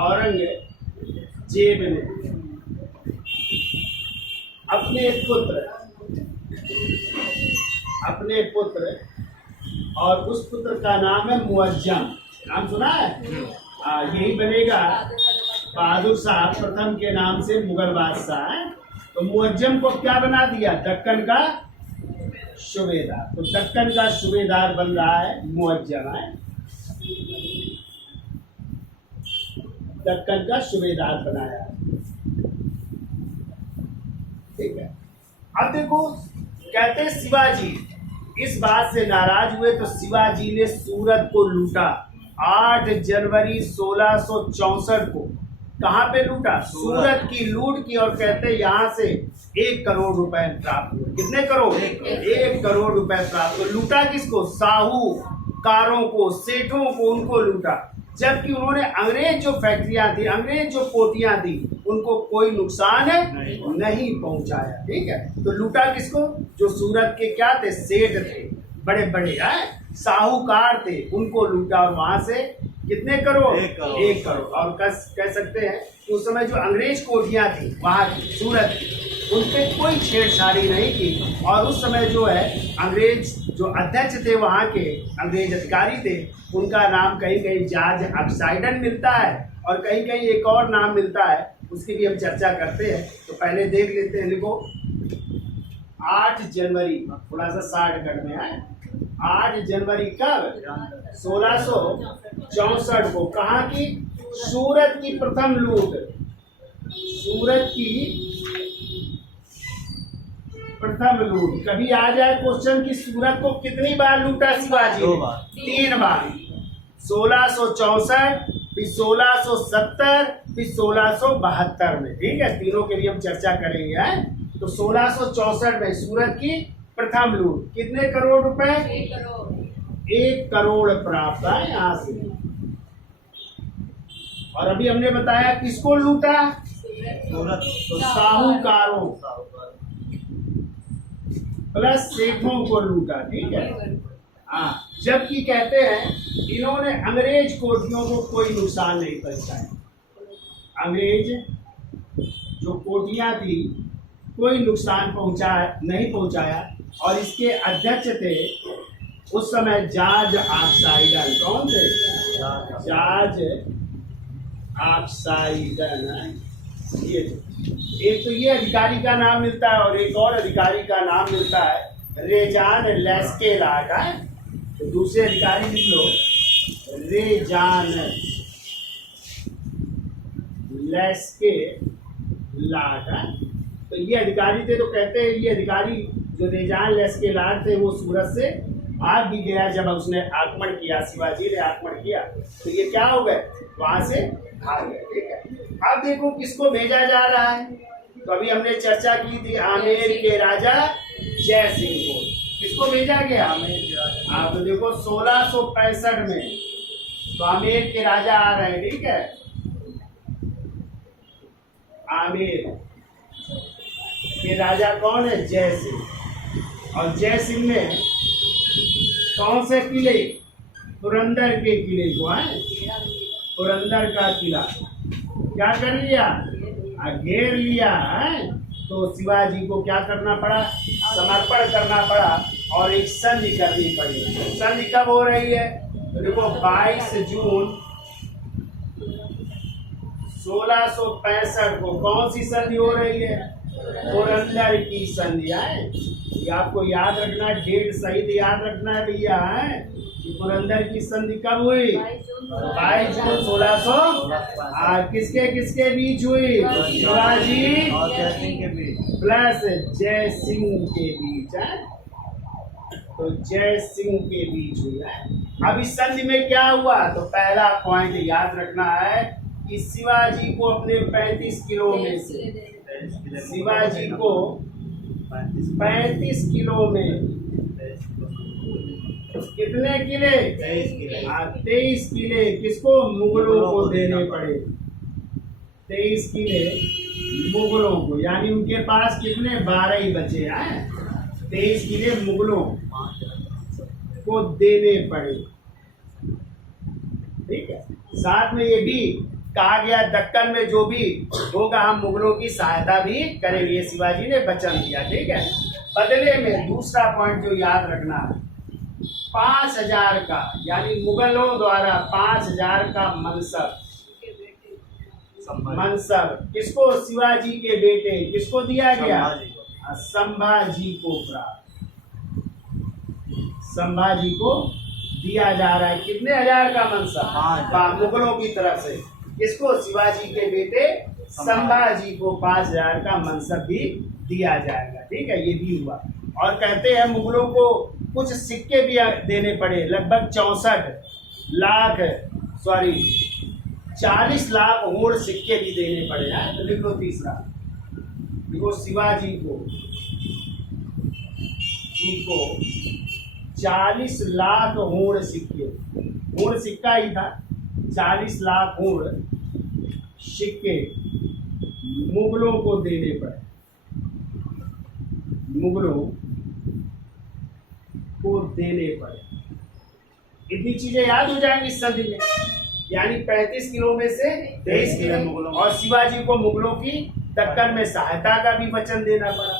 औरंगजेब ने अपने पुत्र और उस पुत्र का नाम है मुअज्जम, नाम सुना है? यही बनेगा बहादुर शाह प्रथम के नाम से मुगल बादशाह है। तो मुअज्जम को क्या बना दिया? दक्कन का सूबेदार। तो दक्कन का सूबेदार बन रहा है मुअज्जम है, दक्कन का सूबेदार बनाया। ठीक है। अब देखो कहते हैं शिवाजी इस बात से नाराज हुए तो शिवाजी ने सूरत को लूटा। 8 जनवरी 1664 को कहाँ पे लूटा? सूरत की लूट की, और कहते हैं यहाँ से 1 करोड़ रुपए प्राप्त हुए। कितने करोड़? 1 करोड़ रुपए प्राप्त हुए। लूटा किसको? साहूकारों को, सेठों को, उनको लूटा। जबकि उन्होंने अंग्रेज जो फैक्ट्रियां थी, अंग्रेज जो कोठियां थी, उनको कोई नुकसान नहीं पहुंचाया। ठीक है। तो लूटा किसको? जो सूरत के क्या थे? सेठ थे, बड़े बड़े साहूकार थे, उनको लूटा। और वहां से कितने करोड़? 1 करोड़। और कह सकते हैं कि उस समय जो अंग्रेज कोठियां थी वहां की, सूरत की, उन पे कोई छेड़छाड़ी नहीं की। और उस समय जो है अंग्रेज जो अध्यक्ष थे, वहाँ के अंग्रेज अधिकारी थे, उनका नाम कहीं कहीं जॉर्ज ऑक्साइडन मिलता है और कहीं कहीं एक और नाम मिलता है, उसकी भी हम चर्चा करते हैं। तो पहले देख लेते हैं। देखो 8 जनवरी, थोड़ा सा 60 करने आए। 8 जनवरी कब? 1664 को। कहाँ की? सूरत की प्रथम लूट, सूरत की प्रथम लूट। कभी आ जाए क्वेश्चन की सूरत को कितनी बार लूटा शिवाजी? 3 बार। 1664, फिर 1670, फिर 1672 में। ठीक है, तीनों के लिए हम चर्चा करेंगे है? तो 1664 में सूरत की प्रथम लूट, कितने करोड़ रुपए? 1 करोड़ प्राप्त है यहाँ से। और अभी हमने बताया किसको लूटा? तो साहूकारों प्लस सेठों को लूटा। ठीक है। हाँ, जबकि कहते हैं इन्होंने अंग्रेज कोठियों को कोई नुकसान नहीं पहुंचाया। अंग्रेज जो कोठियां थी कोई नुकसान नहीं पहुंचाया। और इसके अध्यक्ष थे उस समय जॉर्ज ऑक्साइडन। कौन थे? जॉर्ज ऑक्साइडन। ये एक तो ये अधिकारी का नाम मिलता है और एक और अधिकारी का नाम मिलता है रेजान लेस्केलार्ड है। तो दूसरे अधिकारी लिख लो, रेजान लेस्केलार्ड है। तो ये अधिकारी थे। तो कहते हैं ये अधिकारी जो रेजान लेस्केलार्ड थे वो सूरत से भाग भी गया जब उसने आक्रमण किया, शिवाजी ने आक्रमण किया। तो ये क्या हो गए? वहां से भाग गए। ठीक है। अब देखो किसको भेजा जा रहा है। तो अभी हमने चर्चा की थी आमेर के राजा जय सिंह को। किसको भेजा गया? हाँ, तो देखो 1665 में तो आमेर के राजा आ रहे हैं। ठीक है। आमेर के राजा कौन है? जय सिंह। और जय सिंह ने कौन से किले? पुरंदर के किले को है, पुरंदर का किला क्या कर लिया? घेर लिया है। तो शिवाजी को क्या करना पड़ा? समर्पण करना पड़ा और एक संधि करनी पड़ी। संधि कब हो रही है? तो देखो 22 जून 1665 को कौन सी संधि हो रही है? पुरंदर की संधि है। ये आपको याद रखना, डेट सहित याद रखना है भैया है। पुरंदर की संधि कब हुई? 22 जून 1600। किसके किसके बीच हुई? शिवाजी और जय सिंह के बीच, प्लस जय सिंह के बीच है। तो जय सिंह के बीच हुई है। अब इस संधि में क्या हुआ? तो पहला पॉइंट याद रखना है कि शिवाजी को अपने 35 किलो में से, शिवाजी को 35 किलो में कितने किले? 23 किले किसको? मुगलों को देने पड़े। 23 किले मुगलों को, यानी उनके पास कितने? 12 ही बचे हैं। 23 किले मुगलों को देने पड़े। ठीक है, साथ में ये भी कहा गया दक्कन में जो भी होगा हम मुगलों की सहायता भी करेंगे, शिवाजी ने वचन दिया। ठीक है, बदले में दूसरा पॉइंट जो याद रखना है, 5000 का, यानी मुगलों द्वारा 5000 का मनसब किसको? शिवाजी के बेटे किसको दिया गया? संभाजी को प्राप्त, संभाजी को दिया जा रहा है। कितने हजार का मनसब? मुगलों की तरफ से किसको? शिवाजी के बेटे संभाजी को 5000 का मनसब भी दिया जाएगा। ठीक है, ये भी हुआ। और कहते हैं मुगलों को कुछ सिक्के भी देने पड़े, लगभग 40 लाख और सिक्के भी देने पड़े हैं। तो लिखो तीसरा, देखो शिवाजी को 40 लाख होड़ सिक्के, होड़ सिक्का ही था, 40 लाख होड़ सिक्के मुगलों को देने पड़े, मुगलों को देने पड़े। इतनी चीजें याद हो जाएंगी इस संधि में, यानी 35 किलो में से 23 किलो मुगलों, और शिवाजी को मुगलों की दक्कन में सहायता का भी वचन देना पड़ा,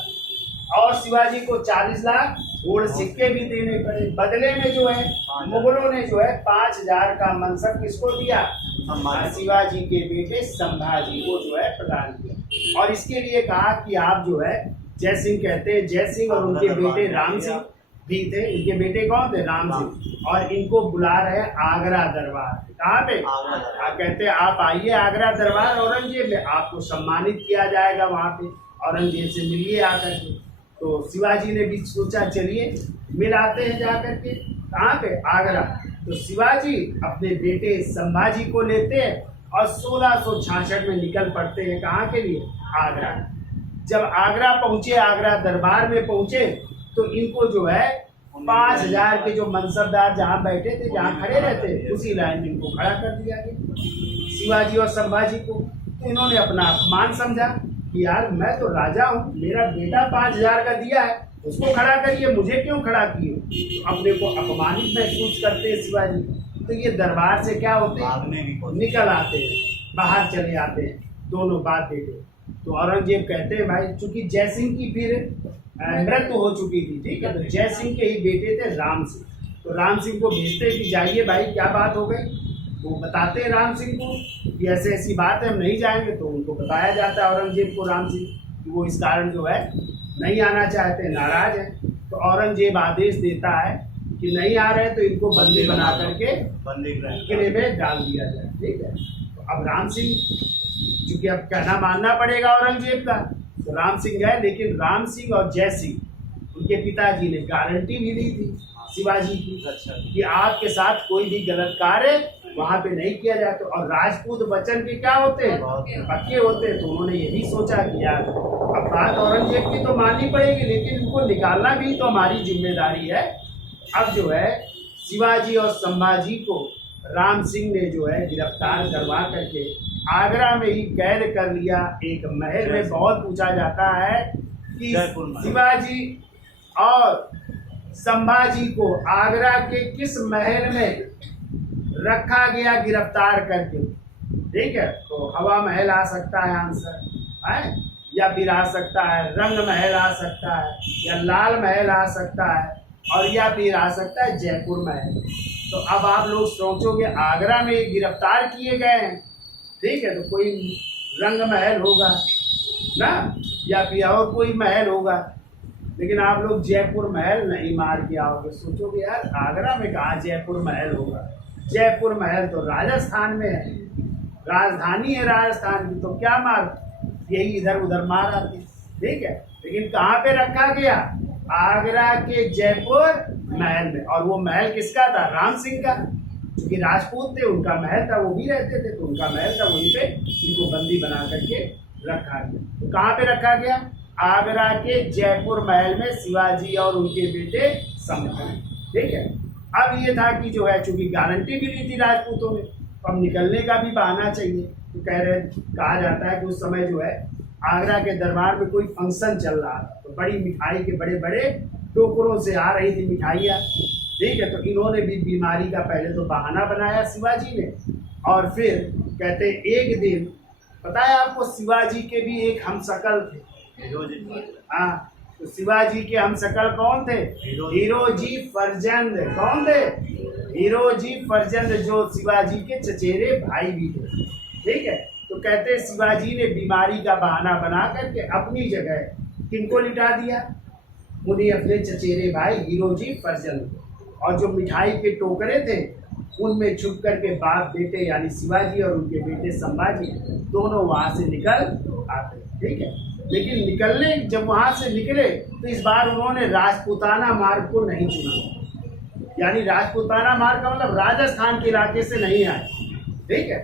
और शिवाजी को 40 लाख और सिक्के भी देने पड़े। बदले में जो है मुगलों ने जो है 5000 का मनसब किसको दिया? शिवाजी के बेटे संभाजी को जो है प्रदान किया। और इसके लिए कहा कि आप जो है जय सिंह कहते हैं, जय सिंह और उनके बेटे राम सिंह भी थे। इनके बेटे कौन थे? राम सिंह। और इनको बुला रहे आगरा दरबार। कहाँ पे? कहते हैं आप आइए आगरा दरबार औरंगजेब में, आपको सम्मानित किया जाएगा वहाँ पे, औरंगजेब से मिलिए आकर के। तो शिवाजी ने भी सोचा चलिए मिल आते हैं जाकर के। कहाँ पे? आगरा। तो शिवाजी अपने बेटे संभाजी को लेते हैं और 1666 में निकल पड़ते हैं। कहाँ के लिए? आगरा। जब आगरा पहुंचे, आगरा दरबार में पहुंचे, तो इनको जो है 5000 के जो मनसबदार जहाँ बैठे थे, जहाँ खड़े रहते, उसी लाइन में इनको खड़ा कर दिया गया शिवाजी और संभाजी को। तो इन्होंने अपना अपमान समझा कि यार मैं तो राजा हूँ, मेरा बेटा 5000 का दिया है, उसको खड़ा करिए, मुझे क्यों खड़ा किए? तो अपने को अपमानित महसूस करते हैं शिवाजी। तो ये दरबार से क्या होते हैं? निकल आते हैं, बाहर चले आते हैं दोनों बात देते। तो औरंगजेब कहते हैं भाई, चूंकि जय सिंह की फिर मृत्यु हो चुकी थी, ठीक है, तो जय सिंह के ही बेटे थे राम सिंह। तो राम सिंह को भेजते कि जाइए भाई क्या बात हो गई। वो बताते हैं राम सिंह को कि ऐसे ऐसी बात है, हम नहीं जाएंगे। तो उनको बताया जाता है औरंगजेब को राम सिंह कि वो इस कारण जो है नहीं आना चाहते, नाराज हैं। तो औरंगजेब आदेश देता है कि नहीं आ रहे तो इनको बंदी बना करके किले में डाल दिया जाए। ठीक है, तो अब राम सिंह चूंकि अब कहना मानना पड़ेगा औरंगजेब का, तो राम सिंह गए। लेकिन राम सिंह और जय सिंह उनके पिताजी ने गारंटी भी दी थी शिवाजी की कि आपके साथ कोई भी गलत कार्य वहां पे नहीं किया जाए। तो और राजपूत वचन के क्या होते हैं? पक्के होते हैं। तो उन्होंने ये भी सोचा कि यार अब बात औरंगजेब की तो माननी पड़ेगी, लेकिन इनको निकालना भी तो हमारी जिम्मेदारी है। अब जो है शिवाजी और संभाजी को राम सिंह ने जो है गिरफ्तार करवा करके आगरा में ही कैद कर लिया। एक महल में बहुत पूछा जाता है कि शिवाजी और संभाजी को आगरा के किस महल में रखा गया गिरफ्तार करके। ठीक है, तो हवा महल आ सकता है आंसर है, या फिर आ सकता है रंग महल आ सकता है, या लाल महल आ सकता है, और या फिर आ सकता है जयपुर महल। तो अब आप लोग सोचोगे आगरा में गिरफ्तार किए गए हैं, ठीक है, तो कोई रंग महल होगा ना, या फिर और कोई महल होगा। लेकिन आप लोग जयपुर महल नहीं मार के आओगे, सोचोगे यार आगरा में कहाँ जयपुर महल होगा। जयपुर महल तो राजस्थान में है, राजधानी है राजस्थान की, तो क्या मार यही इधर उधर मार आते। ठीक है, लेकिन कहाँ पे रखा गया? आगरा के जयपुर महल में। और वो महल किसका था? राम सिंह का। क्योंकि राजपूत थे, उनका महल था, वो भी रहते थे, तो उनका महल था, वहीं पे इनको बंदी बना करके रखा गया। तो कहाँ पे रखा गया? आगरा के जयपुर महल में शिवाजी और उनके बेटे संभल। ठीक है। अब ये था कि जो है चूंकि गारंटी भी ली थी राजपूतों ने, तो अब निकलने का भी बहाना चाहिए। तो कहा जाता है कि उस समय जो है आगरा के दरबार में कोई फंक्शन चल रहा था, तो बड़ी मिठाई के बड़े बड़े टोकरों से आ रही थी मिठाइयाँ। ठीक है। तो इन्होंने भी बीमारी का पहले तो बहाना बनाया शिवाजी ने, और फिर कहते एक दिन, पता है आपको शिवाजी के भी एक हमशक्ल थे। हाँ, तो शिवाजी के हमशक्ल कौन थे? हीरोजी फर्जंद। कौन थे? हीरोजी फर्जंद, जो शिवाजी के चचेरे भाई भी थे। ठीक है। तो कहते शिवाजी ने बीमारी का बहाना बना करके अपनी जगह किनको लिटा दिया? उन्हें अपने चचेरे भाई हीरोजी फर्जंद को। और जो मिठाई के टोकरे थे उनमें छुप करके बाप बेटे यानी शिवाजी और उनके बेटे संभाजी दोनों वहां से निकल आते। ठीक है। लेकिन निकलने जब वहां से निकले तो इस बार उन्होंने राजपूताना मार्ग को नहीं चुना। यानी राजपूताना मार्ग का मतलब राजस्थान के इलाके से नहीं आए। ठीक है।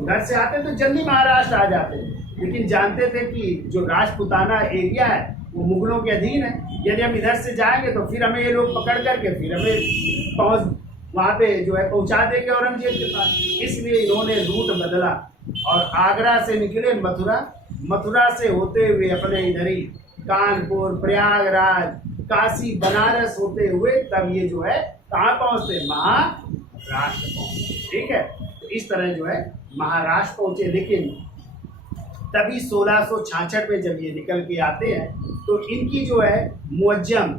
उधर से आते तो जल्दी महाराष्ट्र आ जाते, लेकिन जानते थे कि जो राजपूताना एरिया है वो मुगलों के अधीन है। यदि हम इधर से जाएंगे तो फिर हमें ये लोग पकड़ करके फिर हमें वहाँ पे जो है पहुँचा देंगे औरंगजेब के पास। इसलिए इन्होंने रूट बदला और आगरा से निकले मथुरा, मथुरा से होते हुए अपने इधर ही कानपुर, प्रयागराज, काशी, बनारस होते हुए तब ये जो है कहाँ पहुँचते? महाराष्ट्र पहुँचते। ठीक है। तो इस तरह जो है महाराष्ट्र पहुँचे। लेकिन तभी 1666 में जब ये निकल के आते हैं तो इनकी जो है मुअज्जम,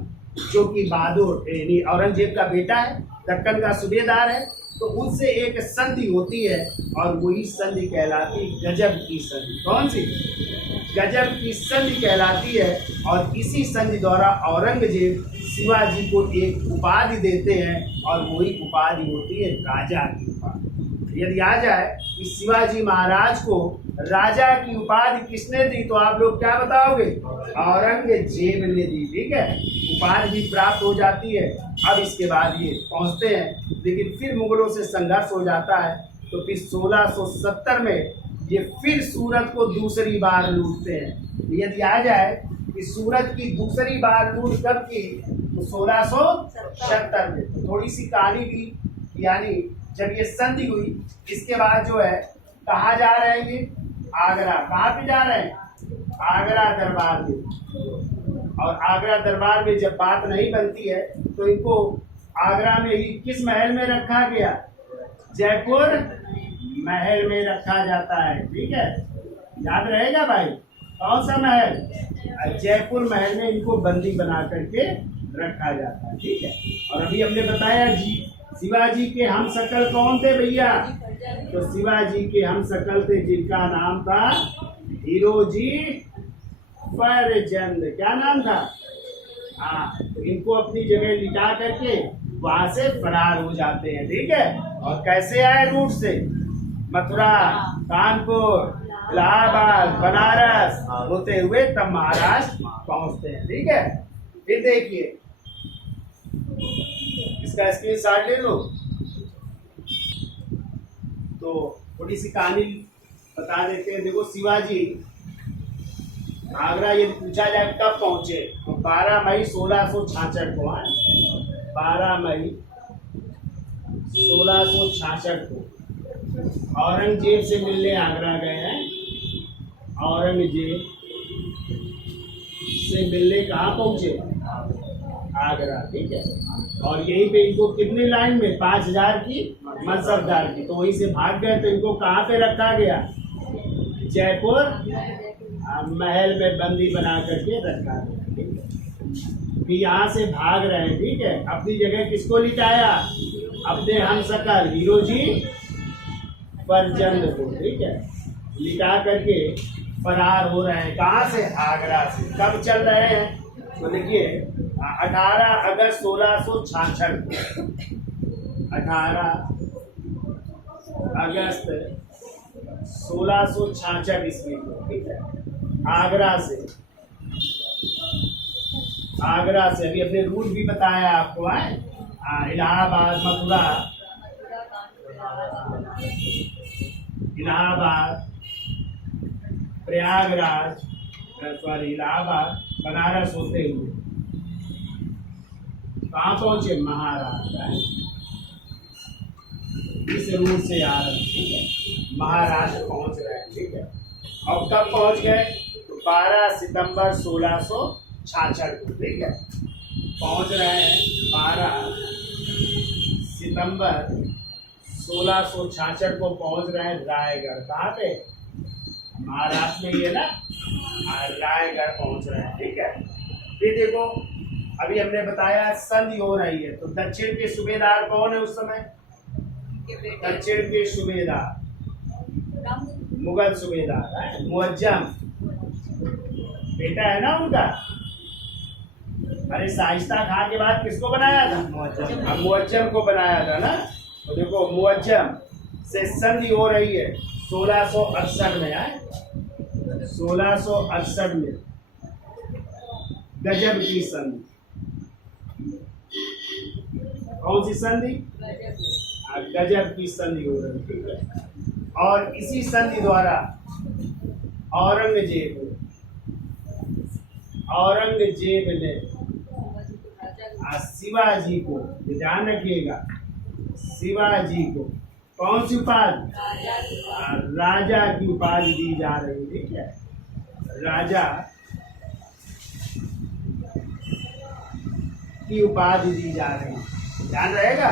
जो कि बहादुर यानी औरंगजेब का बेटा है, दक्कन का सूबेदार है, तो उनसे एक संधि होती है और वही संधि कहलाती गजब की संधि। कौन सी? गजब की संधि कहलाती है। और इसी संधि द्वारा औरंगजेब शिवाजी को एक उपाधि देते हैं और वही उपाधि होती है राजा की उपाधि। यदि आ जाए कि शिवाजी महाराज को राजा की उपाधि किसने दी तो आप लोग क्या बताओगे? औरंगजेब ने दी। ठीक है। उपाधि भी प्राप्त हो जाती है। अब इसके बाद ये पहुंचते हैं, लेकिन फिर मुगलों से संघर्ष हो जाता है। तो फिर 1670 में ये फिर सूरत को दूसरी बार लूटते हैं। यदि आ जाए कि सूरत की दूसरी बार लूट कब की? तो 1670 में। तो थोड़ी सी कहानी भी, यानी जब ये संधि हुई इसके बाद जो है कहाँ जा रहे हैं ये? आगरा। कहाँ पे जा रहे हैं? आगरा दरबार में। और आगरा दरबार में जब बात नहीं बनती है तो इनको आगरा में ही किस महल में रखा गया? जयपुर महल में रखा जाता है। ठीक है। याद रहेगा भाई, कौन सा महल? जयपुर महल में इनको बंदी बना करके रखा जाता है। ठीक है। और अभी हमने बताया जी शिवाजी के हमशक्ल कौन थे भैया? तो शिवाजी के हमशक्ल थे जिनका नाम था हीरोजी फर्जंद। क्या नाम था? हाँ, तो इनको अपनी जगह लिटा करके वहां से फरार हो जाते हैं। ठीक है। और कैसे आए? रूट से मथुरा, कानपुर, इलाहाबाद, बनारस होते हुए तब महाराष्ट्र पहुंचते हैं। ठीक है। फिर देखिए, इसका स्क्रीनशॉट ले लो। तो थोड़ी सी कहानी बता देते हैं। देखो, शिवाजी आगरा यदि पूछा जाए कब पहुंचे तो 12 मई 1666 को। 12 मई 1666 को औरंगजेब से मिलने आगरा गए हैं। औरंगजेब से मिलने कहाँ पहुंचे? आगरा। ठीक है। और यहीं पे इनको कितनी लाइन में? 5000 की मनसबदार की। तो वहीं से भाग गए तो इनको कहाँ पे रखा गया? जयपुर महल में बंदी बना करके रखा गया। ठीक है। कि यहाँ से भाग रहे हैं। ठीक है। अपनी जगह किसको लिटाया? अपने हमशक्ल हीरोजी फर्जंद को। ठीक है। लिटा करके फरार हो रहे हैं। कहाँ से? आगरा से। कब चल रहे हैं? तो देखिए 18 अगस्त 1666। 18 अगस्त 1666 ईस्वी को। ठीक है। आगरा से अभी अपने रूट भी बताया आपको है। इलाहाबाद, मथुरा, इलाहाबाद, प्रयागराज, इलाहाबाद, बनारस होते हुए कहाँ पहुंचे? महाराष्ट्र। इस रूट से आ रहे हैं, ठीक है, महाराष्ट्र पहुंच रहे हैं, ठीक है। अब कब पहुंच गए? तो 12 सितंबर 1666 को, ठीक है, पहुंच रहे हैं 12 सितंबर 1666 को पहुंच रहे हैं रायगढ़। कहाँ पे? महाराष्ट्र में ही है ना, रायगढ़ पहुंच रहे हैं, ठीक है। फिर देखो, अभी हमने बताया संधि हो रही है, तो दक्षिण के सूबेदार कौन है उस समय? दक्षिण के सूबेदार मुगल सूबेदार है, मुअज्जम बेटा है ना उनका। अरे शाइस्ता खां के बाद किसको बनाया था? मुअज्जम को बनाया था ना। तो देखो, मुअज्जम से संधि हो रही है 1668 में, है 1668 में गजब की संधि। कौन सी संधि? गजब की संधि हो रही, ठीक है। और इसी संधि द्वारा औरंगजेब ने शिवाजी को, ध्यान रखिएगा, शिवाजी को कौन सी उपाधि? राजा की उपाधि दी जा रही, ठीक है, राजा की उपाधि दी जा रही। ध्यान रहेगा,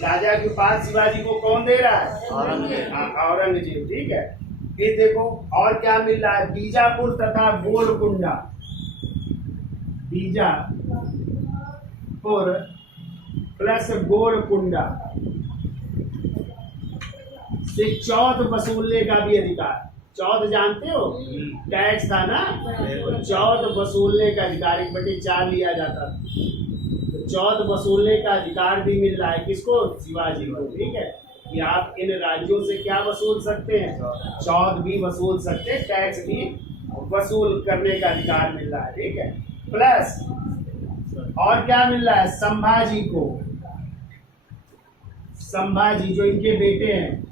राजा की उपाधि शिवाजी को कौन दे रहा है? औरंगजेब, ठीक है। फिर देखो और क्या मिल रहा है? बीजापुर तथा गोलकुंडा, बीजापुर प्लस गोलकुंडा से चौथ वसूलने का भी अधिकार। चौथ जानते हो? टैक्स था ना, तो चौथ वसूलने का अधिकार 1/4 लिया जाता था, तो चौथ वसूलने का अधिकार भी मिल रहा है किसको? शिवाजी को, ठीक है। कि आप इन राज्यों से क्या वसूल सकते हैं? चौथ भी वसूल सकते हैं, टैक्स भी वसूल करने का अधिकार मिल रहा है, ठीक है। प्लस और क्या मिल रहा है? संभाजी को, संभाजी जो इनके बेटे हैं,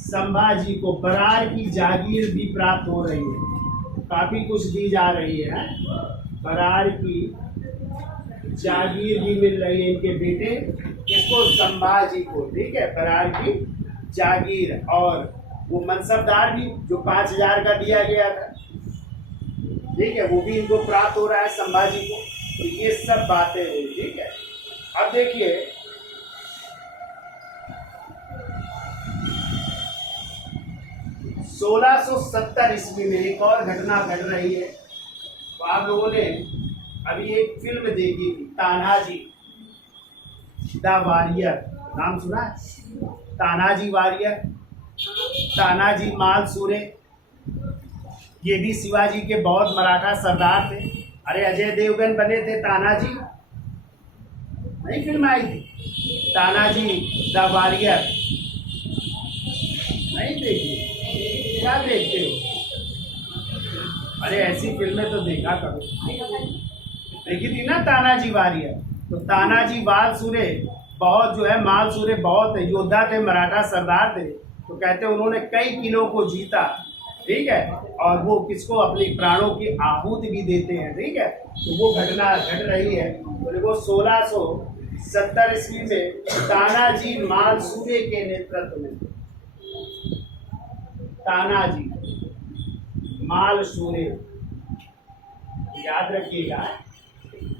संभाजी को बरार की जागीर भी प्राप्त हो रही है, काफी कुछ दी जा रही है। बरार की जागीर भी मिल रही है इनके बेटे किसको? संभाजी को, ठीक है, बरार की जागीर। और वो मनसबदार भी जो 5000 का दिया गया था, ठीक है, वो भी इनको प्राप्त हो रहा है संभाजी को। तो ये सब बातें हुई, ठीक है। अब देखिए, सोलह 1670 ईस्वी में एक और घटना घट रही है। तो आप लोगों ने अभी एक फिल्म देखी थी, तानाजी द वॉरियर, नाम सुना है? तानाजी वॉरियर, तानाजी मालसूरे, ये भी शिवाजी के बहुत मराठा सरदार थे। अरे अजय देवगन बने थे तानाजी, नई फिल्म आई थी तानाजी द वॉरियर, नहीं देखी? क्या देखते हो? अरे ऐसी फिल्में तो देखा करो। देखी थी ना तानाजी वॉरियर? तो तानाजी मालसूरे बहुत जो है, मालसूरे बहुत योद्धा थे, मराठा सरदार थे। तो कहते उन्होंने कई किलों को जीता, ठीक है, और वो किसको? अपने प्राणों की आहुति भी देते हैं, ठीक है। तो वो घटना घट रही है। तो देखो 1670 ईस्वी में तानाजी मालसूरे के नेतृत्व में, तानाजी मालसूरे, याद रखिएगा,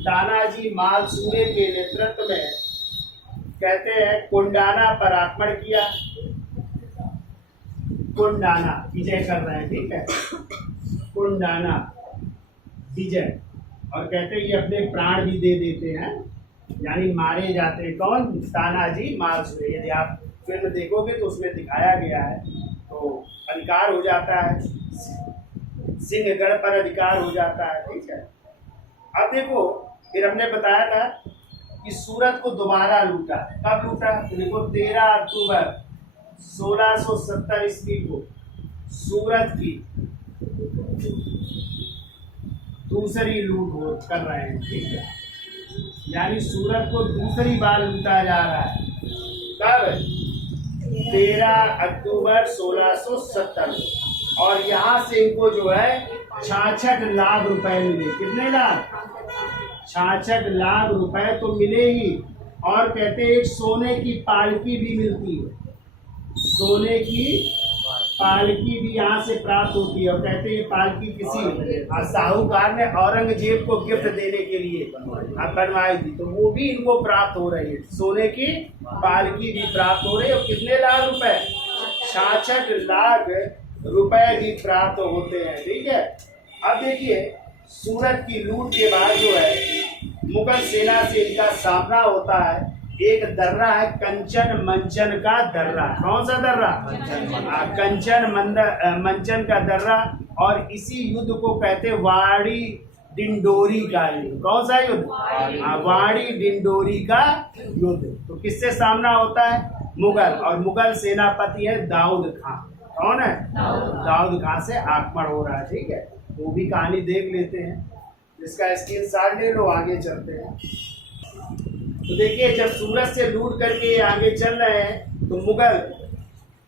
तानाजी मालसूरे के नेतृत्व में कहते हैं कुंडाना पर आक्रमण किया। कुंडाना विजय कर रहे हैं, ठीक है, कुंडाना विजय। और कहते हैं ये अपने प्राण भी दे देते हैं, यानी मारे जाते हैं। कौन? तानाजी मालसूरे। यदि आप फिल्म देखोगे तो उसमें दिखाया गया है। तो अधिकार हो जाता है, सिंहगढ़ पर अधिकार हो जाता है, ठीक है। अब देखो, फिर हमने बताया था कि सूरत को दोबारा लूटा। कब लूटा? तो देखो 13 अक्टूबर 1670 ईस्वी को सूरत की दूसरी लूट कर रहे हैं, ठीक है, यानी सूरत को दूसरी बार लूटा जा रहा है। कब? 13 अक्टूबर 1670। और यहाँ से इनको जो है 66 लाख रुपए मिले। कितने लाख? 66 लाख रुपए तो मिले ही, और कहते हैं एक सोने की पालकी भी मिलती है, सोने की पालकी भी यहाँ से प्राप्त होती है। और कहते हैं ये पालकी किसी साहूकार ने औरंगजेब को गिफ्ट देने के लिए बनवाई थी, तो वो भी इनको प्राप्त हो रही है, सोने की पालकी भी प्राप्त हो रही है। और कितने लाख रुपए? 66 लाख रुपए भी प्राप्त होते हैं। ठीक है, अब देखिए सूरत की लूट के बाद जो है मुगल सेना से इनका सामना होता है। एक दर्रा है कंचन मंचन का दर्रा। कौन सा दर्रा? कंचन मंचन का दर्रा। और इसी युद्ध को कहते वाड़ी डिंडोरी का युद्ध। कौन सा युद्ध? वाड़ी डिंडोरी का युद्ध। तो किससे सामना होता है? मुगल, और मुगल सेनापति है दाऊद खां। कौन है? दाऊद खां से आक्रमण हो रहा है। ठीक है, वो भी कहानी देख लेते हैं, इसका स्क्रीनशॉट ले लो, आगे चलते हैं। तो देखिए जब सूरत से लूट करके आगे चल रहे हैं तो मुगल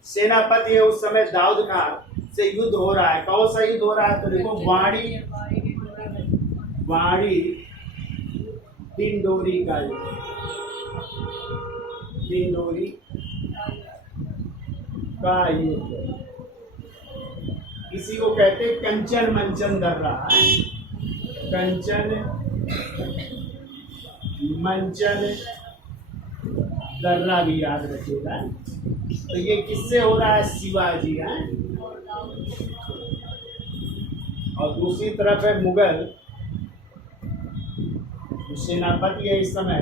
सेनापति है उस समय दाऊद खान से युद्ध हो रहा है। कौन सा युद्ध हो रहा है? तो देखो वाड़ी डिंडोरी का युद्ध, डिंडोरी का युद्ध। इसी को कहते हैं कंचन मंचन दर्रा। कंचन मंचन दर्रा भी याद रखिएगा। तो ये किससे हो रहा है? शिवाजी है। और दूसरी तरफ है मुगल सेनापति है इस समय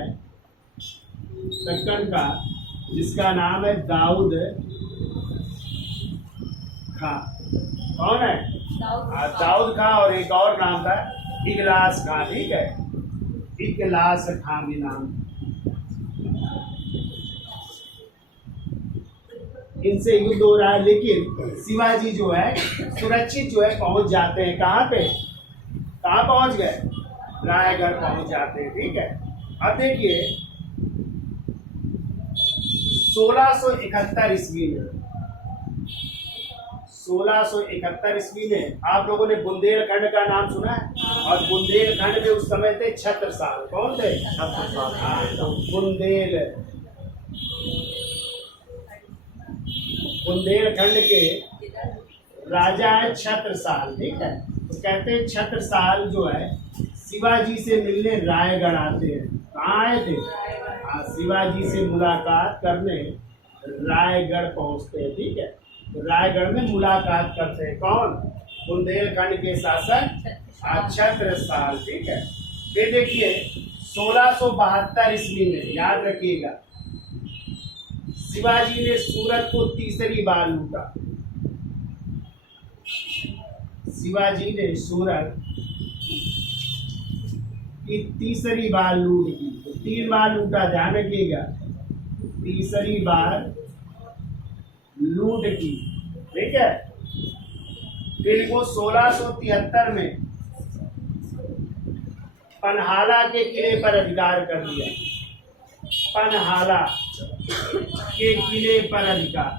दक्कन का, जिसका नाम है दाऊद खां। कौन है? दाऊद खां। और एक और नाम था इगलास खां। ठीक है, इगलास खां भी नाम। इनसे युद्ध हो रहा है, लेकिन शिवाजी जो है सुरक्षित जो है पहुंच जाते हैं। कहाँ पे? कहाँ पहुंच गए? रायगढ़ पहुंच जाते हैं। ठीक है, अब देखिए 1671 ईस्वी में, 1671 ईस्वी में आप लोगों ने बुंदेलखंड का नाम सुना है? और बुंदेलखंड में उस समय थे छत्रसाल। कौन थे? छत्रसाल। हाँ, तो बुंदेलखंड के राजा है छत्रसाल। ठीक है, तो कहते हैं छत्रसाल जो है शिवाजी से मिलने रायगढ़ आते हैं। कहाँ आए थे? शिवाजी से मुलाकात करने रायगढ़ पहुंचते हैं। ठीक है, तो रायगढ़ में मुलाकात करते हैं। कौन? बुंदेलखंड के शासक छत्रसाल। ठीक है, फिर देखिए 1672 ईस्वी में, याद रखिएगा, शिवाजी ने सूरत को तीसरी बार लूटा। शिवाजी ने सूरत की तीसरी बार लूट की। तो 3 बार लूटा, ध्यान रखिएगा, तीसरी बार लूट की। ठीक है, फिर वो 1673 में पन्हाला के किले पर अधिकार कर लिया। पन्हाला के किले पर अधिकार।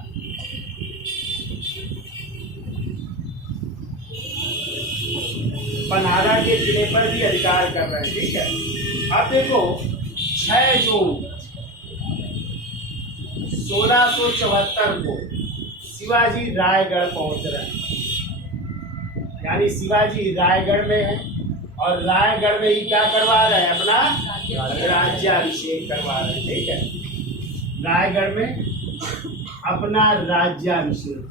पन्हाला के किले पर भी अधिकार कर रहे हैं। ठीक है, अब देखो 6 जून 1674 को शिवाजी रायगढ़ पहुंच रहे हैं। यानी शिवाजी रायगढ़ में है और रायगढ़ में ही क्या करवा रहे हैं? अपना राज्याभिषेक करवा रहे हैं। ठीक है, रायगढ़ में अपना राज्याभिषेक,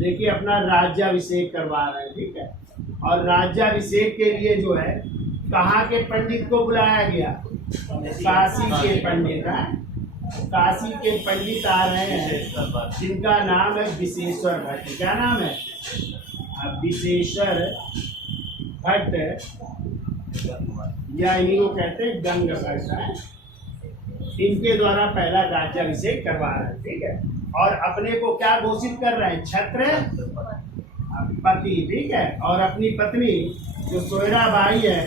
देखिए अपना राज्याभिषेक करवा रहे हैं। ठीक है, और राज्याभिषेक के लिए जो है कहाँ के पंडित को बुलाया गया? काशी के पंडित हैं। काशी के पंडित आ रहे हैं जिनका नाम है विशेश्वर भट्ट। क्या नाम है? विशेश्वर भट्ट, या इन्हीं को कहते हैं गंग भट्ट है। इनके द्वारा पहला राज्याभिषेक करवा रहे हैं। ठीक है, और अपने को क्या घोषित कर रहे हैं? छत्रपति। ठीक है, और अपनी पत्नी जो सोयराबाई है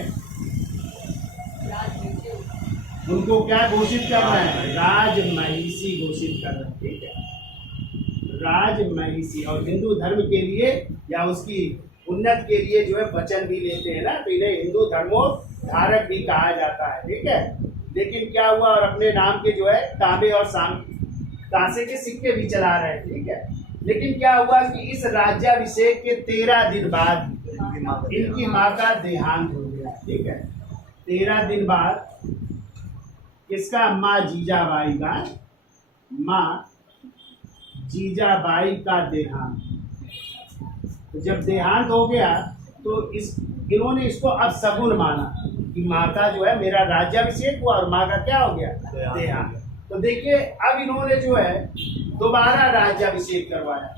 उनको क्या घोषित कर रहे हैं? राजमहिषी घोषित कर रहे हैं। ठीक है, राजमहिषी। और हिंदू धर्म के लिए या उसकी उन्नत के लिए जो है वचन भी लेते हैं ना, तो इन्हें हिंदू धर्मोद्धारक भी कहा जाता है। ठीक है, लेकिन क्या हुआ, और अपने नाम के जो है तांबे और कांसे के सिक्के भी चला रहे हैं। ठीक है, लेकिन क्या हुआ कि इस राज्याभिषेक के 13 दिन बाद इनकी माँ का देहांत हो गया। ठीक है, 13 दिन बाद किसका, माँ जीजाबाई का, माँ जीजाबाई का देहांत। तो जब देहांत हो गया तो इन्होंने इसको अब सगुन माना कि माँ का जो है मेरा राज्याभिषेक हुआ और माँ का क्या हो गया, देहांत। तो देखिए अब इन्होंने जो है दोबारा राज्याभिषेक करवाया,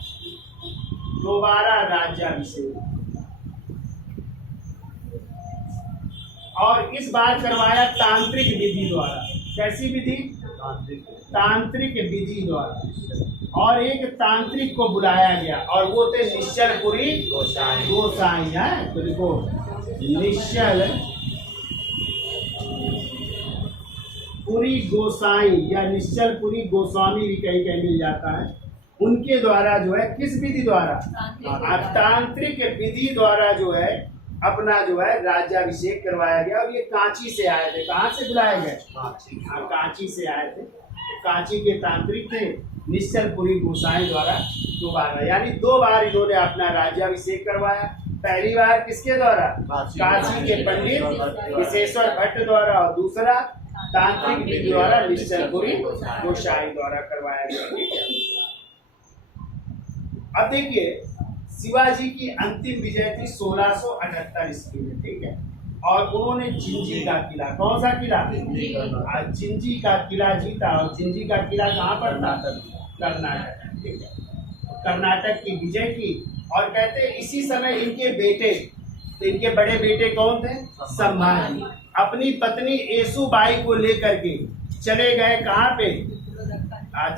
दोबारा राज्याभिषेक, और इस बार करवाया तांत्रिक विधि द्वारा। कैसी विधि, तांत्रिक विधि द्वारा। और एक तांत्रिक को बुलाया गया और वो थे निश्चलपुरी गोसाई है। तो देखो निश्चलपुरी गोसाई या निश्चलपुरी गोस्वामी भी कहीं कहीं मिल जाता है। उनके द्वारा जो है, किस विधि द्वारा, तांत्रिक विधि द्वारा जो है अपना जो है राज्याभिषेक करवाया गया। और ये कांची से आए थे। कहाँ से बुलाए गए, कांची से आए थे। कांची के तांत्रिक थे निश्चलपुरी गोसाई द्वारा दोबारा, यानी 2 बार इन्होंने अपना राज्याभिषेक करवाया। पहली बार किसके द्वारा, काशी के पंडित विशेश्वर भट्ट द्वारा, और दूसरा तांत्रिक विधि द्वारा निश्चलपुरी गोसाई द्वारा करवाया गया। अब देखिए शिवाजी की अंतिम विजय थी 1678 ईस्वी में। ठीक है, और उन्होंने जिंजी का किला, कौन सा किला, जिंजी का किला जीता। और जिंजी का किला कहाँ पर था, कर्नाटक। ठीक है, कर्नाटक की विजय की। और कहते इसी समय इनके बेटे, तो इनके बड़े बेटे कौन थे, संभाजी, अपनी पत्नी येसुबाई को लेकर के चले गए। कहाँ पे,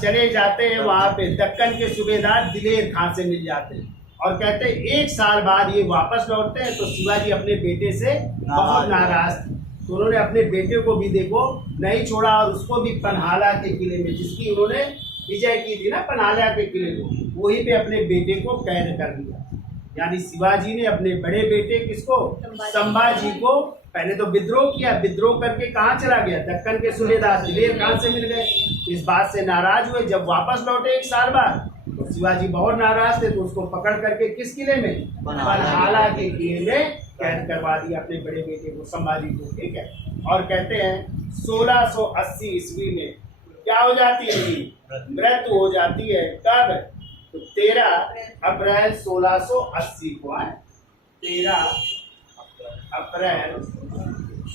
चले जाते हैं वहां पे दक्कन के सूबेदार दिलेर खां से मिल जाते हैं। और कहते हैं 1 साल बाद ये वापस लौटते हैं। तो शिवाजी अपने बेटे से बहुत नाराज थे, तो उन्होंने अपने बेटे को भी देखो नहीं छोड़ा, और उसको भी पन्हाला के किले में, जिसकी उन्होंने विजय की थी ना पन्हाला के किले में, वहीं पे अपने बेटे को कैद कर दिया। यानी शिवाजी ने अपने बड़े बेटे किसको, संभाजी को, पहले तो विद्रोह किया, विद्रोह करके कहाँ चला गया, दक्कन के सूबेदार दिलेर खां से मिल गए। इस बात से नाराज हुए। जब वापस लौटे 1 साल बाद, तो शिवाजी बहुत नाराज थे, तो उसको पकड़ करके किस किले में, पन्हाला के किले में कैद करवा दिया अपने बड़े बेटे को, संभाजी को। ठीक है, और कहते हैं 1680 ईस्वी में क्या हो जाती है, मृत्यु हो जाती है। कब, तो 13 अप्रैल 1680 को है, 13 अप्रैल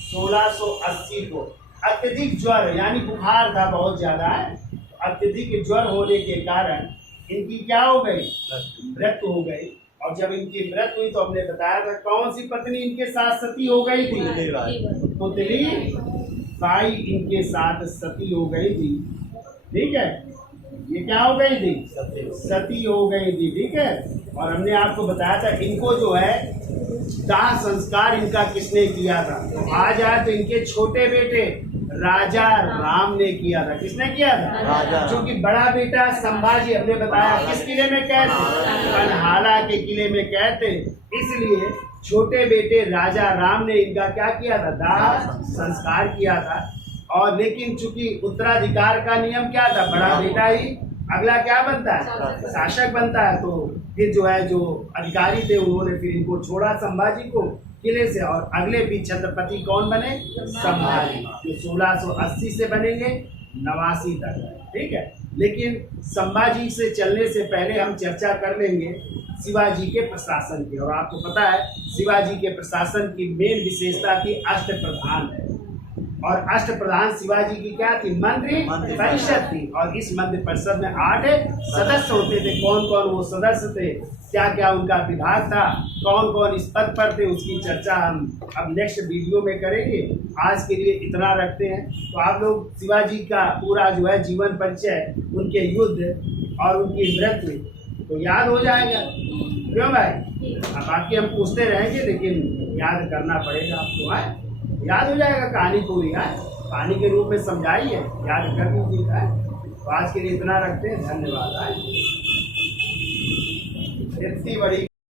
1680 को अत्यधिक ज्वर, यानी बुखार था बहुत ज्यादा है। अत्यधिक ज्वर होने के कारण इनकी क्या हो गई, मृत्यु हो गई। और जब इनकी मृत्यु हुई तो हमने बताया था कौन सी पत्नी इनके साथ सती हो गई थी, पुतली बाई इनके साथ सती हो गई थी। ठीक है, ये क्या हो गई थी, सती हो गई थी। ठीक है, और हमने आपको बताया था इनको जो है दाह संस्कार इनका किसने किया था, आज आए तो इनके छोटे बेटे राजा राम ने किया था। किसने किया था, क्योंकि बड़ा बेटा संभाजी हमने बताया किस किले में कैद थे, पन्हाला के किले में कैद थे, इसलिए छोटे बेटे राजा राम ने इनका क्या किया था, दाह संस्कार किया था। और लेकिन चूंकि उत्तराधिकार का नियम क्या था, बड़ा बेटा ही अगला क्या बनता है, शासक बनता है। तो फिर जो है जो अधिकारी थे उन्होंने फिर इनको छोड़ा संभाजी को किले से, और अगले भी छत्रपति कौन बने, संभाजी, जो 1680 से बनेंगे 89 तक। ठीक है, लेकिन संभाजी से चलने से पहले हम चर्चा कर लेंगे शिवाजी के प्रशासन की। और आपको पता है शिवाजी के प्रशासन की मेन विशेषता थी अष्टप्रधान है, और अष्टप्रधान शिवाजी की क्या थी, मंत्री परिषद थी। और इस मंत्री परिषद में 8 सदस्य होते थे। कौन कौन वो सदस्य थे, क्या क्या उनका विभाग था, कौन कौन इस पद पर थे, उसकी चर्चा हम अब नेक्स्ट वीडियो में करेंगे। आज के लिए इतना रखते हैं। तो आप लोग शिवाजी का पूरा जो है जीवन परिचय, उनके युद्ध और उनकी मृत्यु तो याद हो जाएगा, क्यों भाई। अब बाकी हम पूछते रहेंगे, लेकिन याद करना पड़ेगा आपको, है याद हो जाएगा कहानी पूरी, है कहानी के रूप में समझाइए, याद कर लीजिएगा। तो आज के लिए इतना रखते हैं, धन्यवाद। इतनी बड़ी